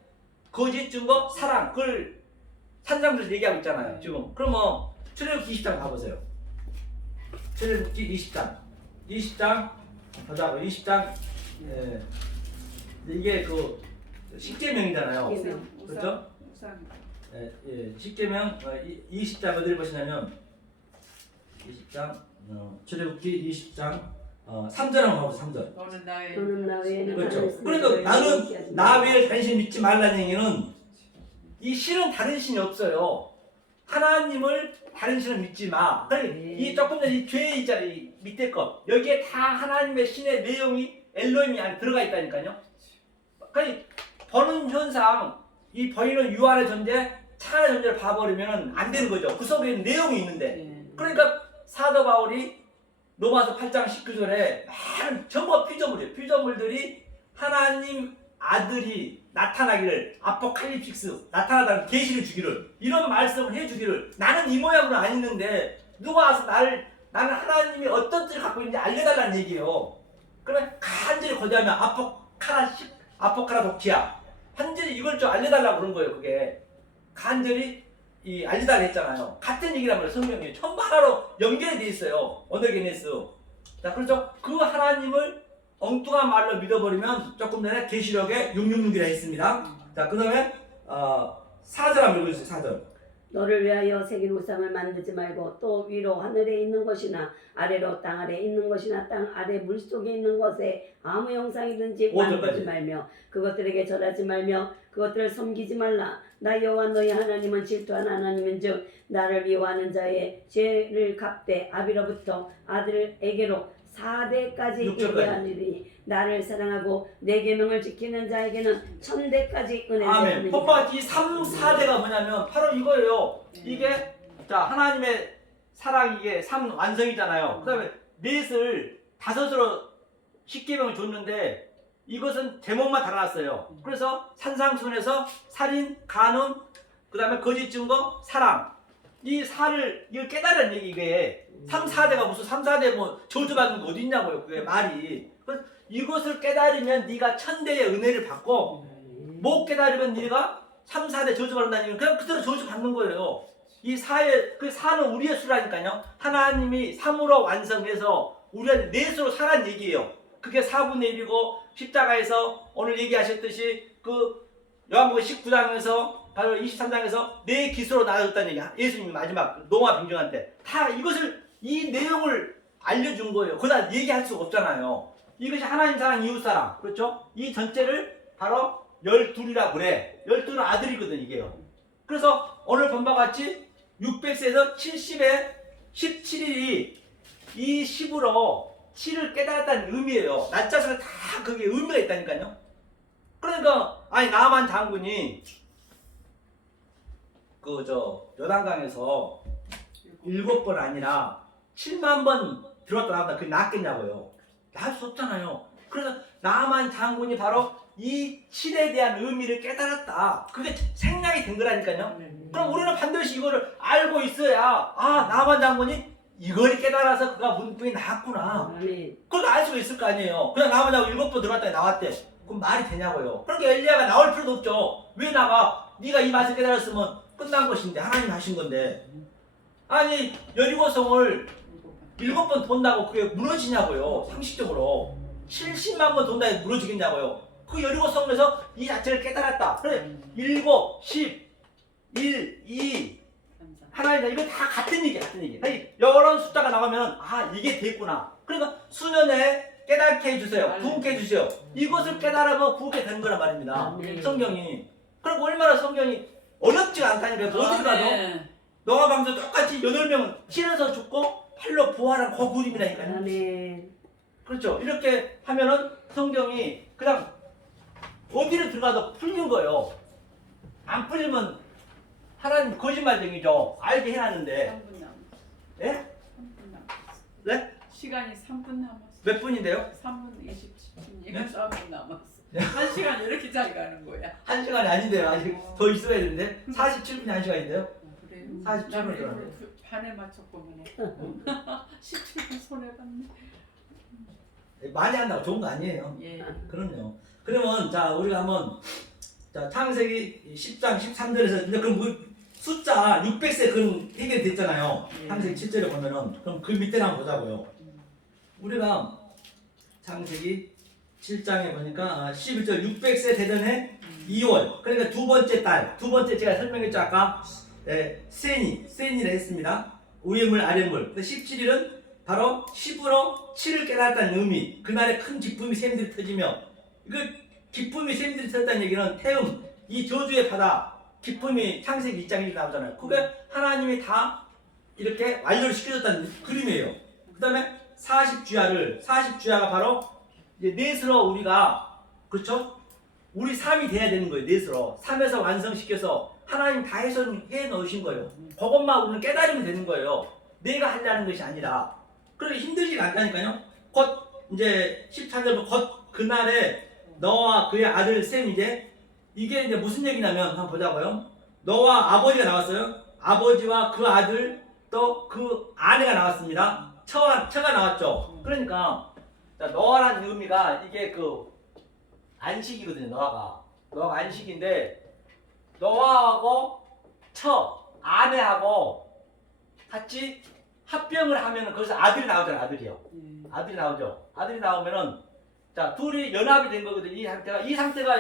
거짓 증거, 사랑, 그걸 산장들 얘기하고 있잖아요. 지금. 그러면 출애굽기 20장 가보세요. 출애굽기 20장 가자고. 20장 이게 그 십계명이잖아요. 그렇죠? 십계명 20장 어디를 보시냐면 20장 출애굽기 20장 3절 한번 봐보세요. 3절. 너는 나 외에는 그렇죠. 그러니까 나는 나 외에 다른 신 믿지 말라는 얘기는 이 신은 다른 신이 없어요. 하나님을 다른 신을 믿지 마. 이 조금 전에 이 죄 있잖아요. 이 밑에 거 여기에 다 하나님의 신의 내용이 엘로힘이 안에 들어가 있다니까요. 그러니까 버는 현상, 이 버리는 유한의 존재, 차의 존재를 봐버리면 안 되는 거죠. 그 속에 내용이 있는데. 그러니까 사도 바울이 로마서 8장 19절에 많은 전부 피조물이에요. 피조물들이 하나님 아들이 나타나기를, 아포칼립식스, 나타나다는 계시를 주기를, 이런 말씀을 해주기를, 나는 이 모양으로 안 있는데 누가 와서 나는 하나님이 어떤 뜻을 갖고 있는지 알려달라는 얘기예요. 그러면 간절히 거대하면 아포카라 독티아, 완전히 이걸 좀 알려달라고 그런 거예요. 그게 간절히 알려달라 했잖아요. 같은 얘기란 말이에요. 성경이 전부 하나로 연결이 돼 있어요. 오너게네스. 자, 그렇죠. 그 하나님을 엉뚱한 말로 믿어버리면 조금 전에 계시록에 666이라 했습니다. 자, 그 다음에 4절 한번 읽어주세요. 4절. 너를 위하여 새긴 우상을 만들지 말고 또 위로 하늘에 있는 것이나 아래로 땅 아래 있는 것이나 땅 아래 물속에 있는 것에 아무 형상이든지 만들지 말며 그것들에게 절하지 말며 그것들을 섬기지 말라. 나 여호와 너희 하나님은 질투하는 하나님인즉 나를 미워하는 자의 죄를 갚되 아비로부터 아들에게로 4대까지 예배하리니 나를 사랑하고 내 계명을 지키는 자에게는 1000대까지 은혜를 아멘. 법과 이 3, 4대가 뭐냐면 바로 이거예요. 이게 자 하나님의 사랑, 이게 3 완성이잖아요. 그 다음에 넷을 5으로 십계명을 줬는데 이것은 제목만 달아놨어요. 그래서 산상순에서 살인, 간음, 그 다음에 거짓 증거, 사랑. 이 사를 이걸 깨달은 얘기 이게 3, 4대가 무슨 3, 4대 뭐 저주받는 거 어디 있냐고요. 그게 말이. 그래서 이것을 깨달으면 네가 천대의 은혜를 받고 못 깨달으면 네가 3, 4대 저주받는다는 그냥 그대로 저주받는 거예요. 이 사의 그 사는 우리의 수라니까요. 하나님이 3으로 완성해서 우리가 넷으로 사란 얘기예요. 그게 4분의 1이고 십자가에서 오늘 얘기하셨듯이 그 요한복음 19장에서 바로 23장에서 내 기수로 나눠줬다는 얘기. 예수님이 마지막 노아 빙정한테 다 이것을 이 내용을 알려준 거예요. 그다 얘기할 수가 없잖아요. 이것이 하나님 사랑 이웃 사랑 그렇죠? 이 전체를 바로 12이라고 그래. 12는 아들이거든 이게요. 그래서 오늘 본바 같이 600세에서 70에 17일이 이 10으로 7을 깨달았다는 의미예요. 낮자수가 다 그게 의미가 있다니까요. 그러니까 아니 나만 장군이 그 요단강에서 7번 아니라 7만 번 들었다 나왔다 그게 낫겠냐고요. 나을 수 없잖아요. 그래서 나만 장군이 바로 이 7에 대한 의미를 깨달았다. 그게 생략이 된 거라니까요. 그럼 우리는 반드시 이거를 알고 있어야 나만 장군이 이걸 깨달아서 그가 문둥이 나왔구나. 그걸 알 수가 있을 거 아니에요. 그냥 나만 장군 7번 들어왔더니 나왔대. 그럼 말이 되냐고요. 그러니까 엘리야가 나올 필요도 없죠. 왜 나가? 네가 이 맛을 깨달았으면 끝난 것인데 하나님 하신 건데. 아니 여리고성을 7번 돈다고 그게 무너지냐고요. 상식적으로 70만 번 돈다고 무너지겠냐고요. 그 여리고성에서 이 자체를 깨달았다. 그래 7, 10, 1, 2 하나님 이거 다 같은 얘기야. 같은 얘기. 아니, 이런 숫자가 나오면 이게 됐구나. 그러니까 수년에 깨닫게 해주세요. 부흥케 해주세요. 이것을 깨달으면 부흥케 되는 거란 말입니다. 성경이. 그리고 얼마나 성경이 어렵지가 않다니까. 어딜 가도 노아 방도 똑같이 8명은 7에서 죽고 8로 부활한 그 그림이라니까요. 그렇죠. 이렇게 하면은 성경이 그냥 어디를 들어가도 풀린 거예요. 안 풀리면 하나님 거짓말쟁이죠. 알게 해놨는데. 3분 남았어. 예? 3분 남았어. 네? 시간이 3분 남았어. 몇 분인데요? 3분 27분. 네? 이거 3분 남았어. 네. 1시간 이렇게 잘 가는 거야. 1시간이 아닌데요. 아직 더 있어야 되는데. 47분이 1시간인데요. 그래요? 47분 나는 들어가네. 반에 맞췄구만. 17분 손해봤네. 많이 한다고 좋은 거 아니에요. 예. 그럼요. 그러면 자 우리가 한번 창세기 10장 13절에서 근데 그 숫자 600세 그건 해결됐잖아요. 창세기 7절에 보면은 그럼 그 밑에 한번 보자고요. 우리가 창세기 7장에 보니까 11절 600세 되던 해 2월 그러니까 두 번째 달 두 번째 제가 설명했죠 아까 세니라 했습니다. 위의 물 아래 물. 17일은 바로 10으로 7을 깨달았다는 의미. 그날에 큰 기쁨이 샘들이 터지며 그 기쁨이 샘들이 터졌다는 얘기는 태음 이 저주의 바다 기쁨이 창세기 2장 1절 나오잖아요. 그게 하나님이 다 이렇게 완료를 시켜줬다는 그림이에요. 그 다음에 40주야가 바로 이제 넷으로 우리가 그렇죠? 우리 3이 돼야 되는 거예요. 넷으로 3에서 완성시켜서 하나님 다 해 넣으신 거예요. 그것만 우리는 깨달으면 되는 거예요. 내가 하려는 것이 아니라. 그래서 힘들지가 않다니까요. 곧 이제 14절 곧 그날에 너와 그의 아들 셈 이게 이제 무슨 얘기냐면 한번 보자고요. 너와 아버지가 나왔어요. 아버지와 그 아들 또 그 아내가 나왔습니다. 처가 나왔죠. 그러니까 너와라는 의미가 이게 그 안식이거든요. 너가 안식인데 너하고 아내하고 같이 합병을 하면은 거기서 아들이 나오잖아요. 아들이요. 아들이 나오죠. 아들이 나오면은 자 둘이 연합이 된 거거든요. 이 상태가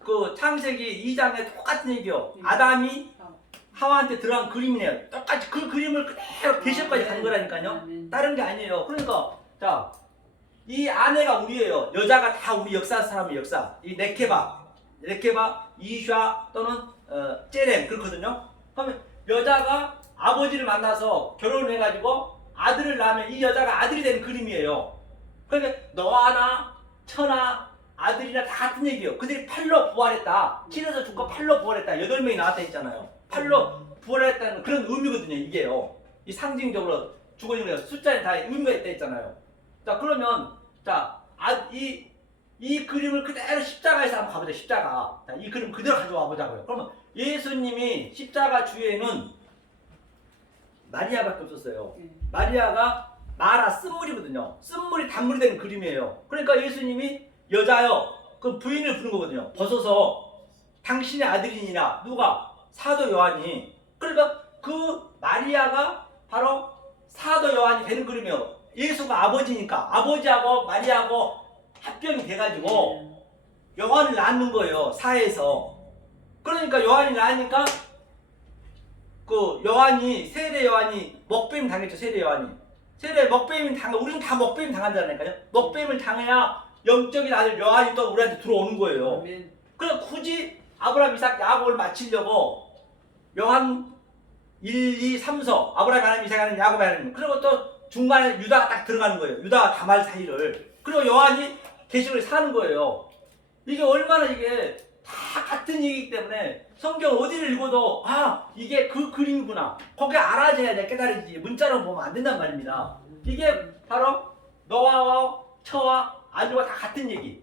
그 창세기 2장에 똑같은 얘기요. 아담이 하와한테 들어간 그림이네요. 똑같이 그 그림을 그대로 계시까지 간 거라니까요. 다른 게 아니에요. 그러니까 자 이 아내가 우리예요. 여자가 다 우리 역사 사람의 역사. 이 네케바, 이샤 또는 제렘 그렇거든요. 그러면 여자가 아버지를 만나서 결혼해가지고 아들을 낳으면 이 여자가 아들이 되는 그림이에요. 그러니까 너나 처나 아들이나 다 같은 얘기예요. 그들이 8로 부활했다. 7에서 죽고 8로 부활했다. 8명이 나왔다 했잖아요. 8로 부활했다는 그런 의미거든요. 이게요. 이 상징적으로 죽어있는 숫자에 다 의미가 있다 했잖아요. 자 그러면 자 이 그림을 그대로 십자가에서 한번 가보자. 십자가. 자, 이 그림 그대로 가져와 보자고요. 그러면 예수님이 십자가 주위에는 마리아밖에 없었어요. 마리아가 마라 쓴물이거든요. 쓴물이 단물이 되는 그림이에요. 그러니까 예수님이 여자여 그 부인을 부른 거거든요. 벗어서 당신의 아들이니라. 누가? 사도 요한이. 그러니까 그 마리아가 바로 사도 요한이 되는 그림이에요. 예수가 아버지니까 아버지하고 마리아하고 합병이 돼가지고 요한을 낳는 거예요. 사에서. 그러니까 요한이 낳으니까 그 요한이 세례 요한이 먹뱀 당했죠. 세례 요한이. 세례 먹뱀을 우리는 다 먹뱀 당한다니까요. 먹뱀을 당해야 영적인 아들 요한이 또 우리한테 들어오는 거예요. 그래서 굳이 아브라함, 이삭, 야곱을 맞추려고 요한 1, 2, 3서 아브라함 하나님, 이삭 하나님, 야곱 하나님. 그리고 또 중간에 유다가 딱 들어가는 거예요. 유다와 다말 사이를. 그리고 요한이 계시록을 사는 거예요. 이게 얼마나 이게 다 같은 얘기이기 때문에 성경 어디를 읽어도 이게 그 그림이구나. 거기 알아줘야 돼. 깨달아지지. 문자로 보면 안 된단 말입니다. 이게 바로 노아와 처와 아들과 다 같은 얘기.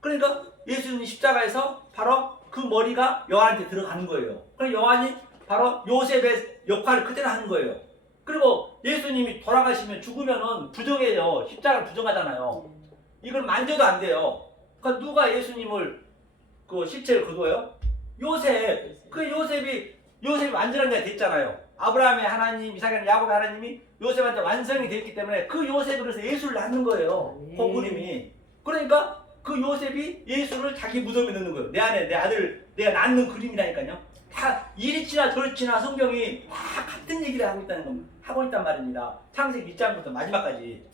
그러니까 예수님 십자가에서 바로 그 머리가 요한한테 들어가는 거예요. 그럼 요한이 바로 요셉의 역할을 그대로 하는 거예요. 그리고 예수님이 돌아가시면 죽으면은 부정해요. 십자가를 부정하잖아요. 이걸 만져도 안 돼요. 그러니까 누가 예수님을 그 시체를 거둬요? 요셉. 그 요셉이 완전한 게 됐잖아요. 아브라함의 하나님, 이삭의 야곱의 하나님이 요셉한테 완성이 됐기 때문에 그 요셉이 그래서 예수를 낳는 거예요. 그 그림이. 그러니까 그 요셉이 예수를 자기 무덤에 넣는 거예요. 내 안에 내 아들 내가 낳는 그림이라니까요. 다 이리치나 저리치나 성경이 다 같은 얘기를 하고 있단 말입니다. 창세기 1장부터 마지막까지.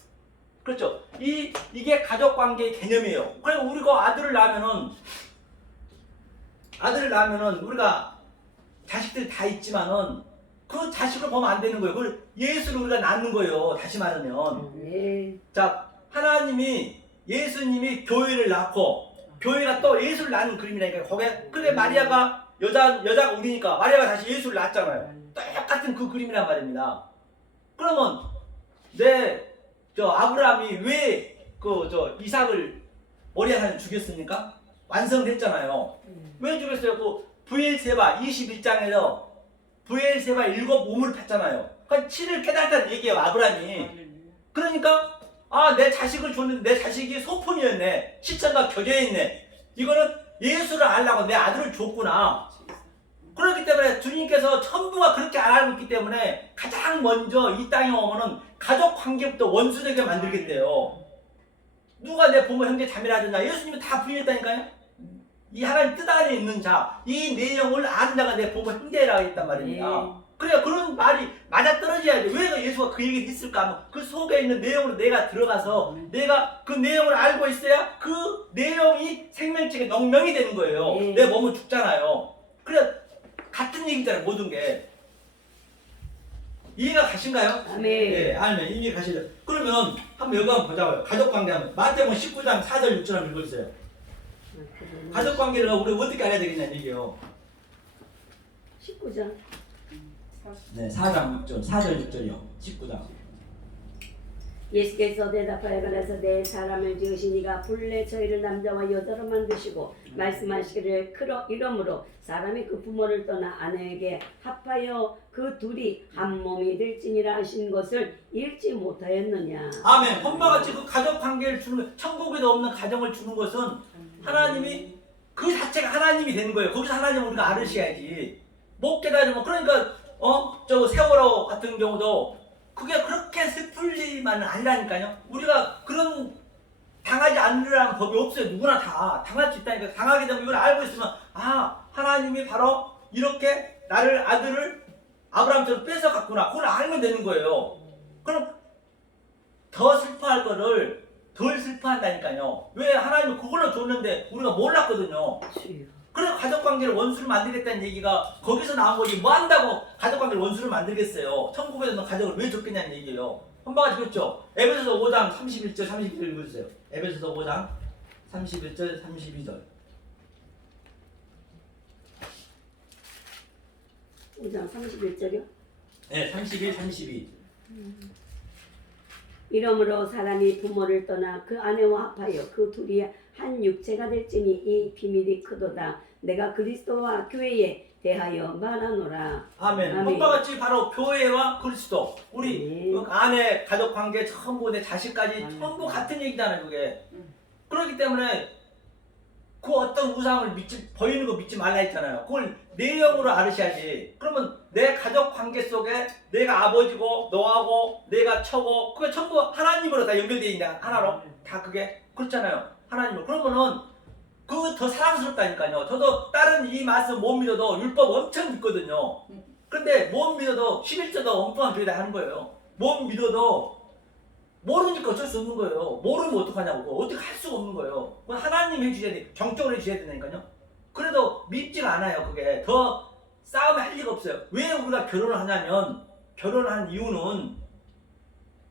그렇죠. 이게 가족 관계의 개념이에요. 그래서 우리가 아들을 낳으면은 우리가 자식들 다 있지만은 그 자식을 보면 안 되는 거예요. 그걸 예수를 우리가 낳는 거예요. 다시 말하면. 자, 예수님이 교회를 낳고 교회가 또 예수를 낳는 그림이라니까. 거기에 그래 마리아가 여자가 우리니까 마리아가 다시 예수를 낳았잖아요. 똑같은 그 그림이란 말입니다. 그러면 아브라함이 왜 이삭을 머리 하나를 죽였습니까? 완성됐잖아요. 왜 죽였어요? 그 부엘세바 21장에서 부엘세바 7 몸을 팠잖아요. 그러니까 7을 깨달았다는 얘기예요. 아브라함이. 그러니까 내 자식을 줬는데 내 자식이 소품이었네. 시체가 겨져있네. 이거는 예수를 알라고 내 아들을 줬구나. 그렇기 때문에 주님께서 천부가 그렇게 알고 있기 때문에 가장 먼저 이 땅에 오면은 가족 관계부터 원수되게 만들겠대요. 누가 내 부모 형제 자매라 하느냐. 예수님은 다 부인했다니까요. 이 하나님 뜻 안에 있는 자, 이 내용을 아는 자가 내 부모 형제라고 했단 말입니다. 그래야 그런 말이 맞아 떨어져야 돼. 왜 예수가 그 얘기를 했을까 하면 그 속에 있는 내용으로 내가 들어가서 내가 그 내용을 알고 있어야 그 내용이 생명책에 농명이 되는 거예요. 내 몸은 죽잖아요. 그래 같은 얘기잖아요. 모든 게. 이해가 가신가요? 아멘. 네, 아멘. 이해 가시죠. 그러면 한번 여기 한번 보자고요. 가족관계 한번. 마태복음 19장 4절 6절 한번 읽어주세요. 가족관계를 우리 어떻게 알아야 되겠냐는 얘기예요. 19장. 네, 4장 6절, 4절 6절이요. 19장. 예수께서 대답하여 가라사 내 사람을 지으시니가 본래 저희를 남자와 여자로 만드시고 말씀하시기를 이러므로 사람이 그 부모를 떠나 아내에게 합하여 그 둘이 한 몸이 될지니라 하신 것을 읽지 못하였느냐. 아멘. 엄마같이 그 가족 관계를 주는 천국에도 없는 가정을 주는 것은 하나님이 그 자체가 하나님이 되는 거예요. 거기서 하나님을 우리가 알으셔야지. 못 깨달으면 그러니까 세월호 같은 경우도 그게 그렇게 슬플리만은 아니라니까요. 우리가 그런 당하지 않으라는 법이 없어요. 누구나 다 당할 수 있다니까. 당하게 되면 이걸 알고 있으면 하나님이 바로 이렇게 나를 아들을 아브라함처럼 뺏어갔구나. 그걸 알면 되는 거예요. 그럼 더 슬퍼할 거를 덜 슬퍼한다니까요. 왜? 하나님이 그걸로 줬는데 우리가 몰랐거든요. 그래서 가족관계를 원수를 만들겠다는 얘기가 거기서 나온 거지. 뭐 한다고 가족관계를 원수를 만들겠어요. 천국에서 는 가족을 왜 줬겠냐는 얘기예요. 한바가 그렇죠. 에베소서 5장 31절 32절 읽어주세요. 에베소서 5장 31절 32절. 5장 31절이요? 네, 31, 32. 이러므로 사람이 부모를 떠나 그 아내와 합하여 그 둘이 한 육체가 될지니 이 비밀이 크도다. 내가 그리스도와 교회에 대하여 말하노라. 아멘. 아멘. 엄마 같이 바로 교회와 그리스도, 우리 네. 그 아내 가족 관계 전부 내 자식까지 아멘. 전부 같은 얘기잖아요, 그게. 음. 그렇기 때문에 그 어떤 우상을 보이는 거 믿지 말라 했잖아요. 그걸 내용으로 알으셔야지. 그러면 내 가족 관계 속에 내가 아버지고 너하고 내가 처고 그게 전부 하나님으로 다 연결되어 있냐 하나로 다 그게 그렇잖아요. 하나님으로. 그러면은 그거 더 사랑스럽다니까요. 저도 다른 이 말씀 못 믿어도 율법 엄청 믿거든요. 근데 못 믿어도 11조도 엉뚱한 교회다 하는 거예요. 못 믿어도 모르니까 어쩔 수 없는 거예요. 모르면 어떡하냐고. 그거 어떻게 할 수가 없는 거예요. 그건 하나님 해주셔야 돼. 정적으로 해주셔야 된다니까요. 그래도 믿지가 않아요. 그게 더 싸움에 할 리가 없어요. 왜 우리가 결혼을 하냐면, 결혼한 이유는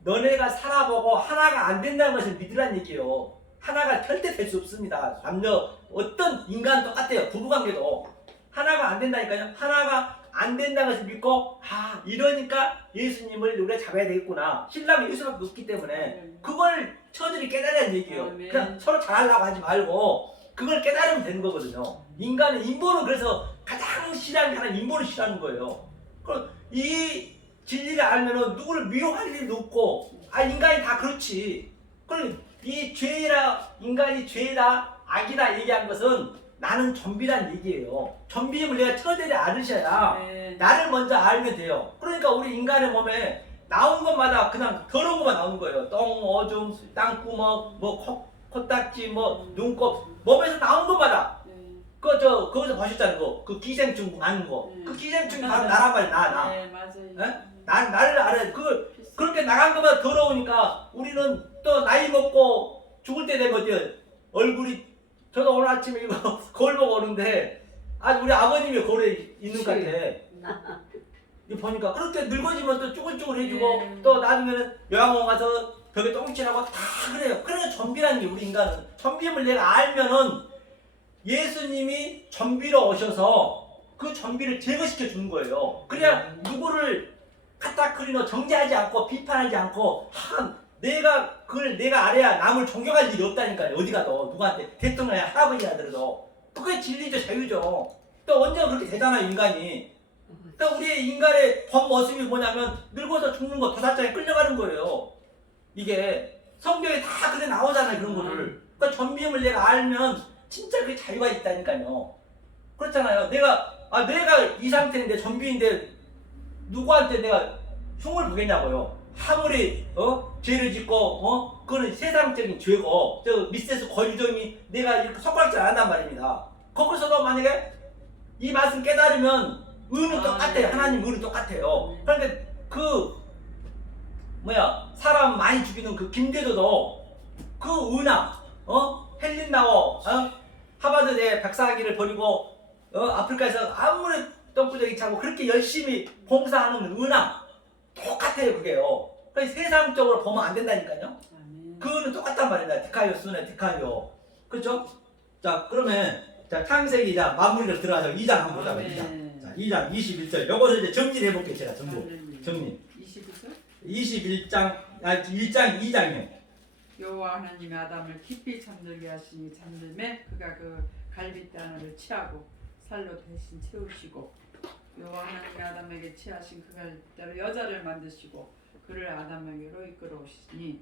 너네가 살아보고 하나가 안 된다는 것을 믿으라는 얘기예요. 하나가 절대 될 수 없습니다. 남녀 어떤 인간 똑같아요. 부부관계도 하나가 안 된다니까요. 하나가 안 된다는 것을 믿고 이러니까 예수님을 우리가 잡아야 되겠구나. 신랑이 이럴 수밖에 없기 때문에 그걸 처들이 깨달으라는 얘기예요. 아멘. 그냥 서로 잘하려고 하지 말고 그걸 깨달으면 되는 거거든요. 인간은 인본은 그래서 가장 싫어하는 게 하나 인본을 싫어하는 거예요. 그럼 이 진리를 알면은 누구를 미워할 일도 없고 인간이 다 그렇지. 그럼 이 죄라 인간이 죄다 악이다 얘기한 것은 나는 좀비란 얘기예요. 좀비임을 내가 처절히 알으셔야 네. 나를 먼저 알면 돼요. 그러니까 우리 인간의 몸에 나온 것마다 그냥 더러운 것만 나오는 거예요. 똥, 오줌, 땅구멍, 코딱지, 눈곱 몸에서 나온 것마다 거기서 보셨잖아요. 그 기생충 많은 거. 그 기생충이 바로 나란 말이야. 나. 네, 맞아요. 나를 알아야 그렇게 나간 것마다 더러우니까 우리는 또 나이 먹고 죽을 때 되면 얼굴이 저도 오늘 아침에 이거 거울 보고 오는데 우리 아버님이 거울에 있는 것 같아. 이거 보니까 그렇게 늙어지면 또 쭈글쭈글해지고 또 나중에는 요양원 가서 벽에 똥칠하고 다 그래요. 그러니까 좀비라는 게 우리 인간은 좀비임을 내가 알면은 예수님이 좀비로 오셔서 그 좀비를 제거시켜 주는 거예요. 그래야 누구를 카타크리노 정죄하지 않고 비판하지 않고 내가 알아야 남을 존경할 일이 없다니까요. 어디 가도 누구한테 대통령이 할아버지 하더라도 그게 진리죠, 자유죠. 또 언제가 그렇게 되잖아요, 인간이. 또 우리의 인간의 본 모습이 뭐냐면 늙어서 죽는 거, 도살장에 끌려가는 거예요. 이게 성경에 다 그래 나오잖아요, 그런 거를. 그러니까 좀비임을 내가 알면 진짜 그게 자유가 있다니까요. 그렇잖아요. 내가 이 상태인데 좀비인데 누구한테 내가 흉을 보겠냐고요. 아무리 죄를 짓고 그거는 세상적인 죄고 저 미세스 권유정이 내가 이렇게 손가락질 안 한단 말입니다. 거기서도 만약에 이 말씀 깨달으면 의는 똑같아요. 하나님 의는 똑같아요. 그런데 사람 많이 죽이는 그 김대도도 그 의나 헬린 나오 하버드대 박사학위를 버리고 아프리카에서 아무리 똥구덩이 차고 그렇게 열심히 봉사하는 의나 똑같아요. 그게요. 그러니까 세상적으로 보면 안 된다니까요. 그거는 똑같단 말입니다. 디카이오스네 디카이오. 그렇죠? 자, 그러면 창세기 마무리를 들어가서 2장 한번 보자. 2장. 자, 2장 21절. 요거를 이제 정리를 해볼게요. 제가 전부 정리. 21장 1장 2장이요. 여호와 하나님이 아담을 깊이 잠들게 하시니 잠들매 그가 그 갈빗단을 취하고 살로 대신 채우시고 여호와 하나님이 아담에게 취하신 그 갈빗대로 여자를 만드시고 그를 아담에게로 이끌어오시니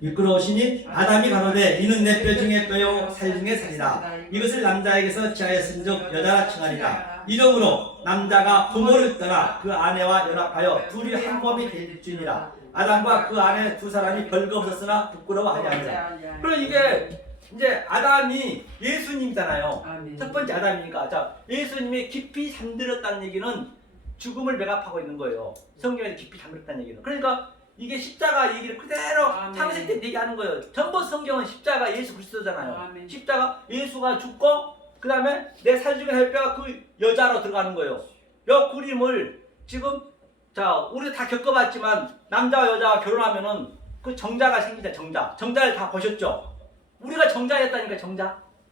이끌어오시니 아담이 가로되 이는 내 뼈 중에 뼈요 살 중에 살이라. 이것을 남자에게서 취하였은즉 여자라 칭하리라. 이러므로 남자가 부모를 떠나 그 아내와 연합하여 둘이 한 몸이 될지니라. 아담과 그 아내 두 사람이 벌거벗었으나 부끄러워하지 아니라. 그럼 이게 이제 아담이 예수님이잖아요. 첫 번째 아담이니까. 자, 예수님이 깊이 잠들었다는 얘기는 죽음을 매갑하고 있는 거예요. 성경에서 깊이 잠들었다는 얘기는. 그러니까 이게 십자가 얘기를 그대로 창세기 때 얘기하는 거예요. 전부 성경은 십자가 예수 그리스도잖아요. 십자가 예수가 죽고 그 다음에 내 살 중에 살 뼈가 그 여자로 들어가는 거예요. 이 그림을 지금 우리 다 겪어봤지만 남자와 여자가 결혼하면은 그 정자가 생기죠. 정자를 다 보셨죠? 우리가 정자였다니까.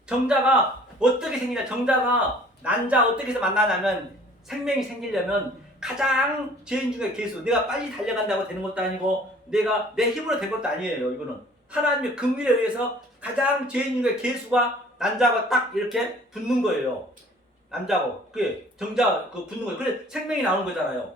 정자가 어떻게 생기냐. 정자가 난자 어떻게 해서 만나냐면 생명이 생기려면 가장 죄인 중에 괴수. 내가 빨리 달려간다고 되는 것도 아니고 내가 내 힘으로 된 것도 아니에요. 이거는 하나님의 긍휼에 의해서 가장 죄인 중에 괴수가 남자가 딱 이렇게 붙는 거예요. 남자고 그게 정자 그 붙는 거예요. 그래 생명이 나오는 거잖아요.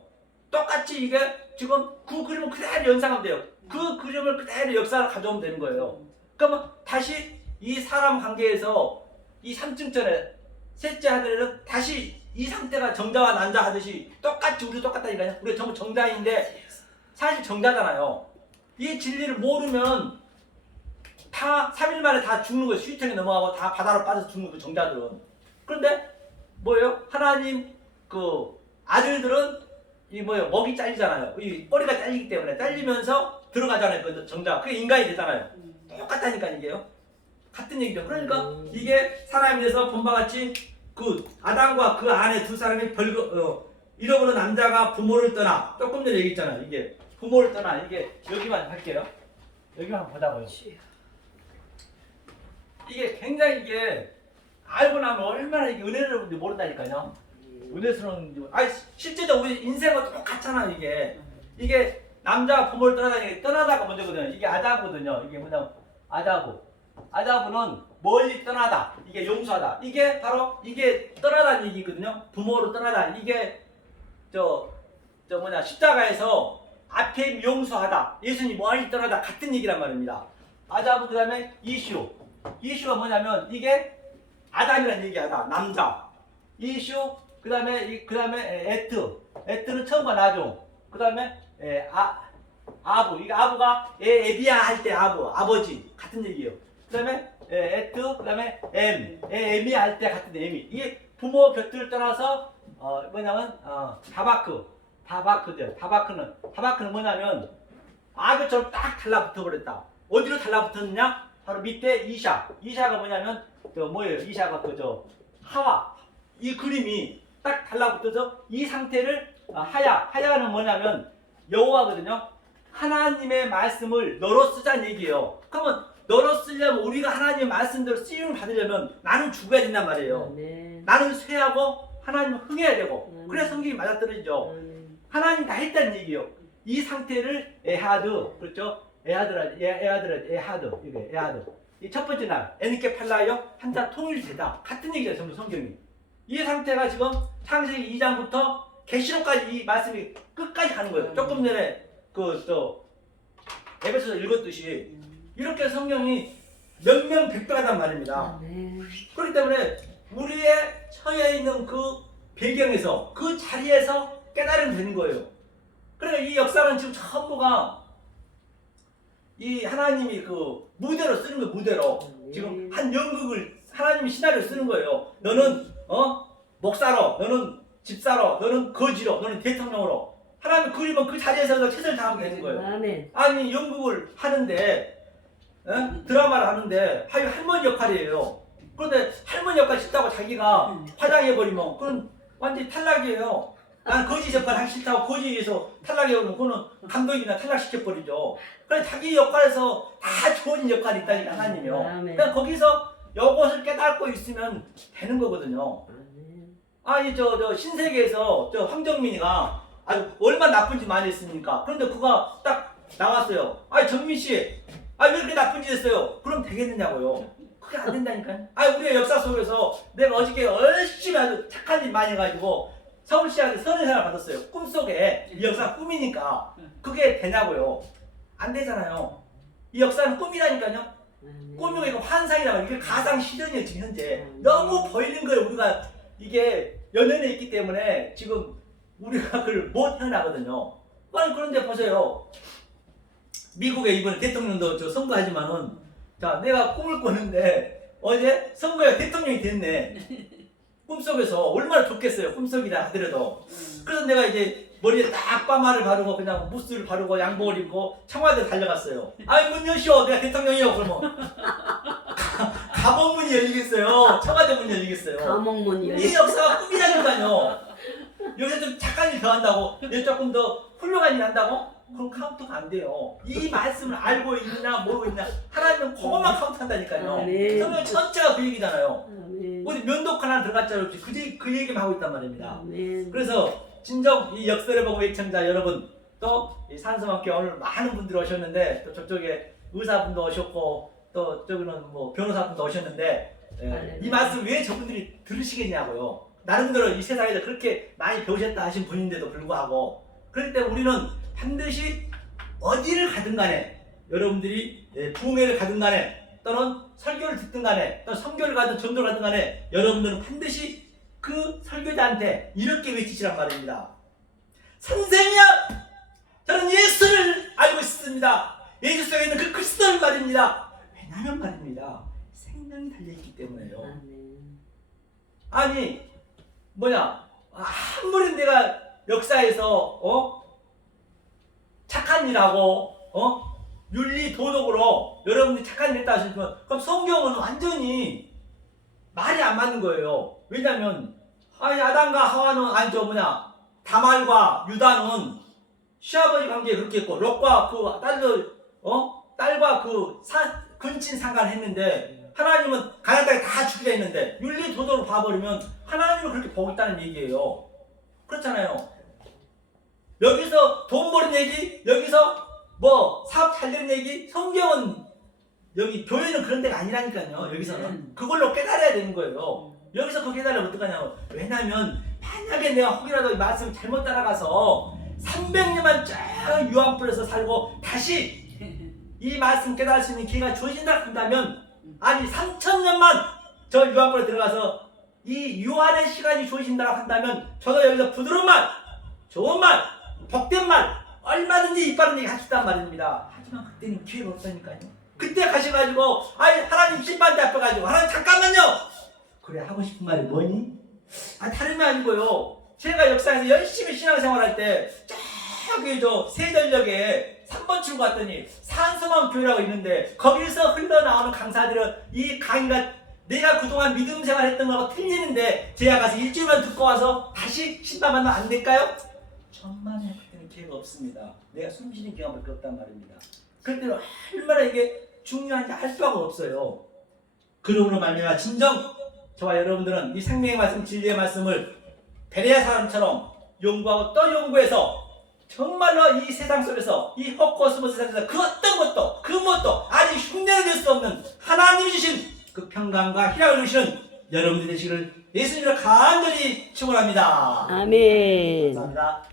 똑같이 이게 지금 그 그림을 그대로 연상하면 돼요. 그 그림을 그대로 역사를 가져오면 되는 거예요. 그러면 다시 이 사람 관계에서 이 3층전에 셋째 하늘에는 다시 이 상태가 정자와 난자 하듯이 똑같이 우리 똑같다니까요. 우리 전부 정자인데 사실 정자잖아요. 이 진리를 모르면 다 3일 만에 다 죽는 거예요. 수유통에 넘어가고 다 바다로 빠져서 죽는 그 정자들은. 그런데 뭐예요? 하나님 그 아들들은 이 뭐예요? 먹이 잘리잖아요. 이 꼬리가 잘리기 때문에 잘리면서 들어가잖아요. 그 정자. 그게 인간이 되잖아요. 똑같다니까 이게요. 같은 얘기죠. 그러니까 이게 사람이 돼서 본바 같이 그 아담과 그 안에 두 사람이 잃어버린 남자가 부모를 떠나 조금 전에 얘기했잖아요. 이게 부모를 떠나 이게 여기만 할게요. 여기만 보자고요. 이게 굉장히 이게 알고 나면 얼마나 이게 은혜로운지 모른다니까요. 은혜스러운 실제로 우리 인생은 똑같잖아요. 이게 남자가 부모를 떠나다가 먼저거든요. 이게 아다부거든요. 이게 뭐냐면 아다부는 멀리 떠나다. 이게 용서하다. 이게 바로 이게 떠나다는 얘기거든요. 부모로 떠나다. 이게 십자가에서 앞에 용서하다. 예수님 멀리 떠나다 같은 얘기란 말입니다. 아다부 그다음에 이슈가 뭐냐면 이게 아담이라는 얘기하다. 남자. 이슈 그다음에 에트는 처음과 나중. 그다음에 아부. 이게 아부가 에비야 할 때 아버지 같은 얘기예요. 그다음에 에트 그다음에 에미야 할 때 같은 에미. 이게 부모 곁을 떠나서 뭐냐면 다바크는 뭐냐면 아그처럼 딱 달라붙어 버렸다. 어디로 달라붙었느냐? 바로 밑에 이샤가 뭐냐면 뭐예요? 이샤가 하와. 이 그림이 딱 달라붙어서 이 상태를 하야는 뭐냐면 여호와거든요. 하나님의 말씀을 너로 쓰자는 얘기예요. 그러면 너로 쓰려면 우리가 하나님의 말씀대로 쓰임을 받으려면 나는 죽어야 된단 말이에요. 나는 쇠하고 하나님은 흥해야 되고. 그래서 성경이 맞아떨어지죠. 하나님 다 했다는 얘기예요. 이 상태를 에하드, 그렇죠? 에하드. 이 첫 번째 날 에니케 팔라요 한자 통일되다. 같은 얘기예요. 전부 성경이. 이 상태가 지금 창세기 2장부터 계시록까지 이 말씀이 끝까지 가는 거예요. 조금 전에 에베소서 읽었듯이 이렇게 성경이 명명백백하단 말입니다. 그렇기 때문에 우리의 처해 있는 그 배경에서 그 자리에서 깨달으면 되는 거예요. 그러니까 이 역사는 지금 전부가 이 하나님이 그 무대로 쓰는 거예요. 무대로 지금 한 연극을 하나님이 시나리오를 쓰는 거예요. 너는 목사로, 너는 집사로, 너는 거지로, 너는 대통령으로. 하나님 그리면 그 자리에서 최선을 다하면 되는 거예요. 아니 연극을 하는데 드라마를 하는데 할머니 역할이에요. 그런데 할머니 역할 싫다고 자기가 화장해버리면 그건 완전히 탈락이에요. 난 거지 역할 하기 싫다고 거지에서 탈락해버리면 그거는 감독이나 탈락시켜버리죠. 그래 자기 역할에서 다 좋은 역할이 있다니까 하나님이요. 그냥 거기서 이것을 깨닫고 있으면 되는 거거든요. 아니 신세계에서 황정민이가 아주 얼마나 나쁜 짓 많이 했습니까? 그런데 그가 딱 나왔어요. 아니 정민 씨, 왜 이렇게 나쁜 짓 했어요? 그럼 되겠느냐고요. 그게 안 된다니까요. 우리의 역사 속에서 내가 어저께 열심히 아주 착한 짓 많이 해가지고 서울시한테 선의상을 받았어요. 꿈속에 이 역사가 꿈이니까 그게 되냐고요. 안 되잖아요. 이 역사는 꿈이라니까요. 꿈이고 이거 환상이라고. 이게 가상 시련이에요 지금 현재. 너무 보이는 거예요. 우리가 이게 연연해 있기 때문에 지금 우리가 그걸 못 태어나거든요. 그런데 보세요. 미국에 이번에 대통령도 선거하지만은 내가 꿈을 꿨는데 어제 선거에 대통령이 됐네. 꿈속에서 얼마나 좋겠어요. 꿈속이라 하더라도. 그래서 내가 이제 머리에 딱 파마를 바르고 그냥 무스를 바르고 양복을 입고 청와대에 달려갔어요. 문 여시오. 내가 대통령이요. 그러면 감옥문이 열리겠어요. 청와대 문이 열리겠어요. 감옥문이요. 이 역사가 꿈이라니까요. 여기서 좀 착한 일 더 한다고, 조금 더 훌륭한 일 한다고, 그럼 카운트가 안 돼요. 이 말씀을 알고 있느냐 모르고 있느냐 하나님은 그것만 카운트한다니까요. 아멘. 성경 전체가 그 얘기잖아요. 아멘. 어디 면도칼 하나 들어갔자 없이 그 얘기만 하고 있단 말입니다. 아멘. 그래서 진정 이 역설을 보고 애청자 여러분 또 이 산성함께 오늘 많은 분들이 오셨는데 또 저쪽에 의사분도 오셨고 또 저기는 뭐 변호사분도 오셨는데 이 말씀 왜 저분들이 들으시겠냐고요. 나름대로 이 세상에서 그렇게 많이 배우셨다 하신 분인데도 불구하고 그렇기 때문에 우리는 반드시 어디를 가든 간에 여러분들이 부흥회를 가든 간에 또는 설교를 듣든 간에 또는 선교를 가든 전도를 가든 간에 여러분들은 반드시 그 설교자한테 이렇게 외치시란 말입니다. 선생이야! 저는 예수를 알고 있습니다. 예수 속에 있는 그 그리스도를 말입니다. 왜냐면 말입니다. 생명이 달려있기 때문에요. 아멘. 아니 뭐냐 아무리 내가 역사에서 착한 일하고 윤리 도덕으로 여러분들이 착한 일 했다 하시면 그럼 성경은 완전히 말이 안 맞는 거예요. 왜냐면 아담과 하와는 다말과 유다는 시아버지 관계에 그렇게 했고 롯과 그 딸과 그 근친 상간을 했는데 하나님은 가나안 땅에 다 죽이려 했는데 윤리 도덕으로 봐버리면 하나님을 그렇게 보고 있다는 얘기예요. 그렇잖아요. 여기서 돈 버는 얘기, 여기서 뭐 사업 잘 되는 얘기, 성경은 여기 교회는 그런 데가 아니라니까요. 여기서는 그걸로 깨달아야 되는 거예요. 여기서 그거 깨달으면 어떡하냐고. 왜냐면 만약에 내가 혹이라도 이 말씀을 잘못 따라가서 300년만 쫙 유황불에서 살고 다시 이 말씀 깨달을 수 있는 기회가 주어진다 한다면 아니 3000년만 저 유황불에 들어가서 이 유한의 시간이 주어진다 한다면 저도 여기서 부드러운 말, 좋은 말, 복된 말 얼마든지 이빠른 얘기 하시단 말입니다. 하지만 그때는 기회가 없다니까요. 그때 가셔가지고 하나님 심판대 앞에 가지고 하나님 잠깐만요. 그래 하고 싶은 말이 뭐니? 다름이 아니고요. 제가 역사에서 열심히 신앙생활할 때 저기 저 세전역에 3번 출구 갔더니 산소만 교회라고 있는데 거기서 흘러나오는 강사들은 이 강의가 내가 그동안 믿음 생활했던 거하고 틀리는데 제가 가서 일주일만 듣고 와서 다시 심판받으면 안 될까요? 천만에 그때는 기회가 없습니다. 내가 숨쉬는 기간밖에 없단 말입니다. 그럴 때는 얼마나 이게 중요한지 알 수가 없어요. 그러므로 말미암아 진정 저와 여러분들은 이 생명의 말씀 진리의 말씀을 베레아 사람처럼 연구하고 또 연구해서 정말로 이 세상 속에서 이 헛코스모스 세상에서 그 어떤 것도 그 무엇도 아직 흉내낼 수 없는 하나님이 주신 그 평강과 희락을 주시는 여러분들이 되시기를 예수님으로 간절히 축원합니다. 아멘. 감사합니다.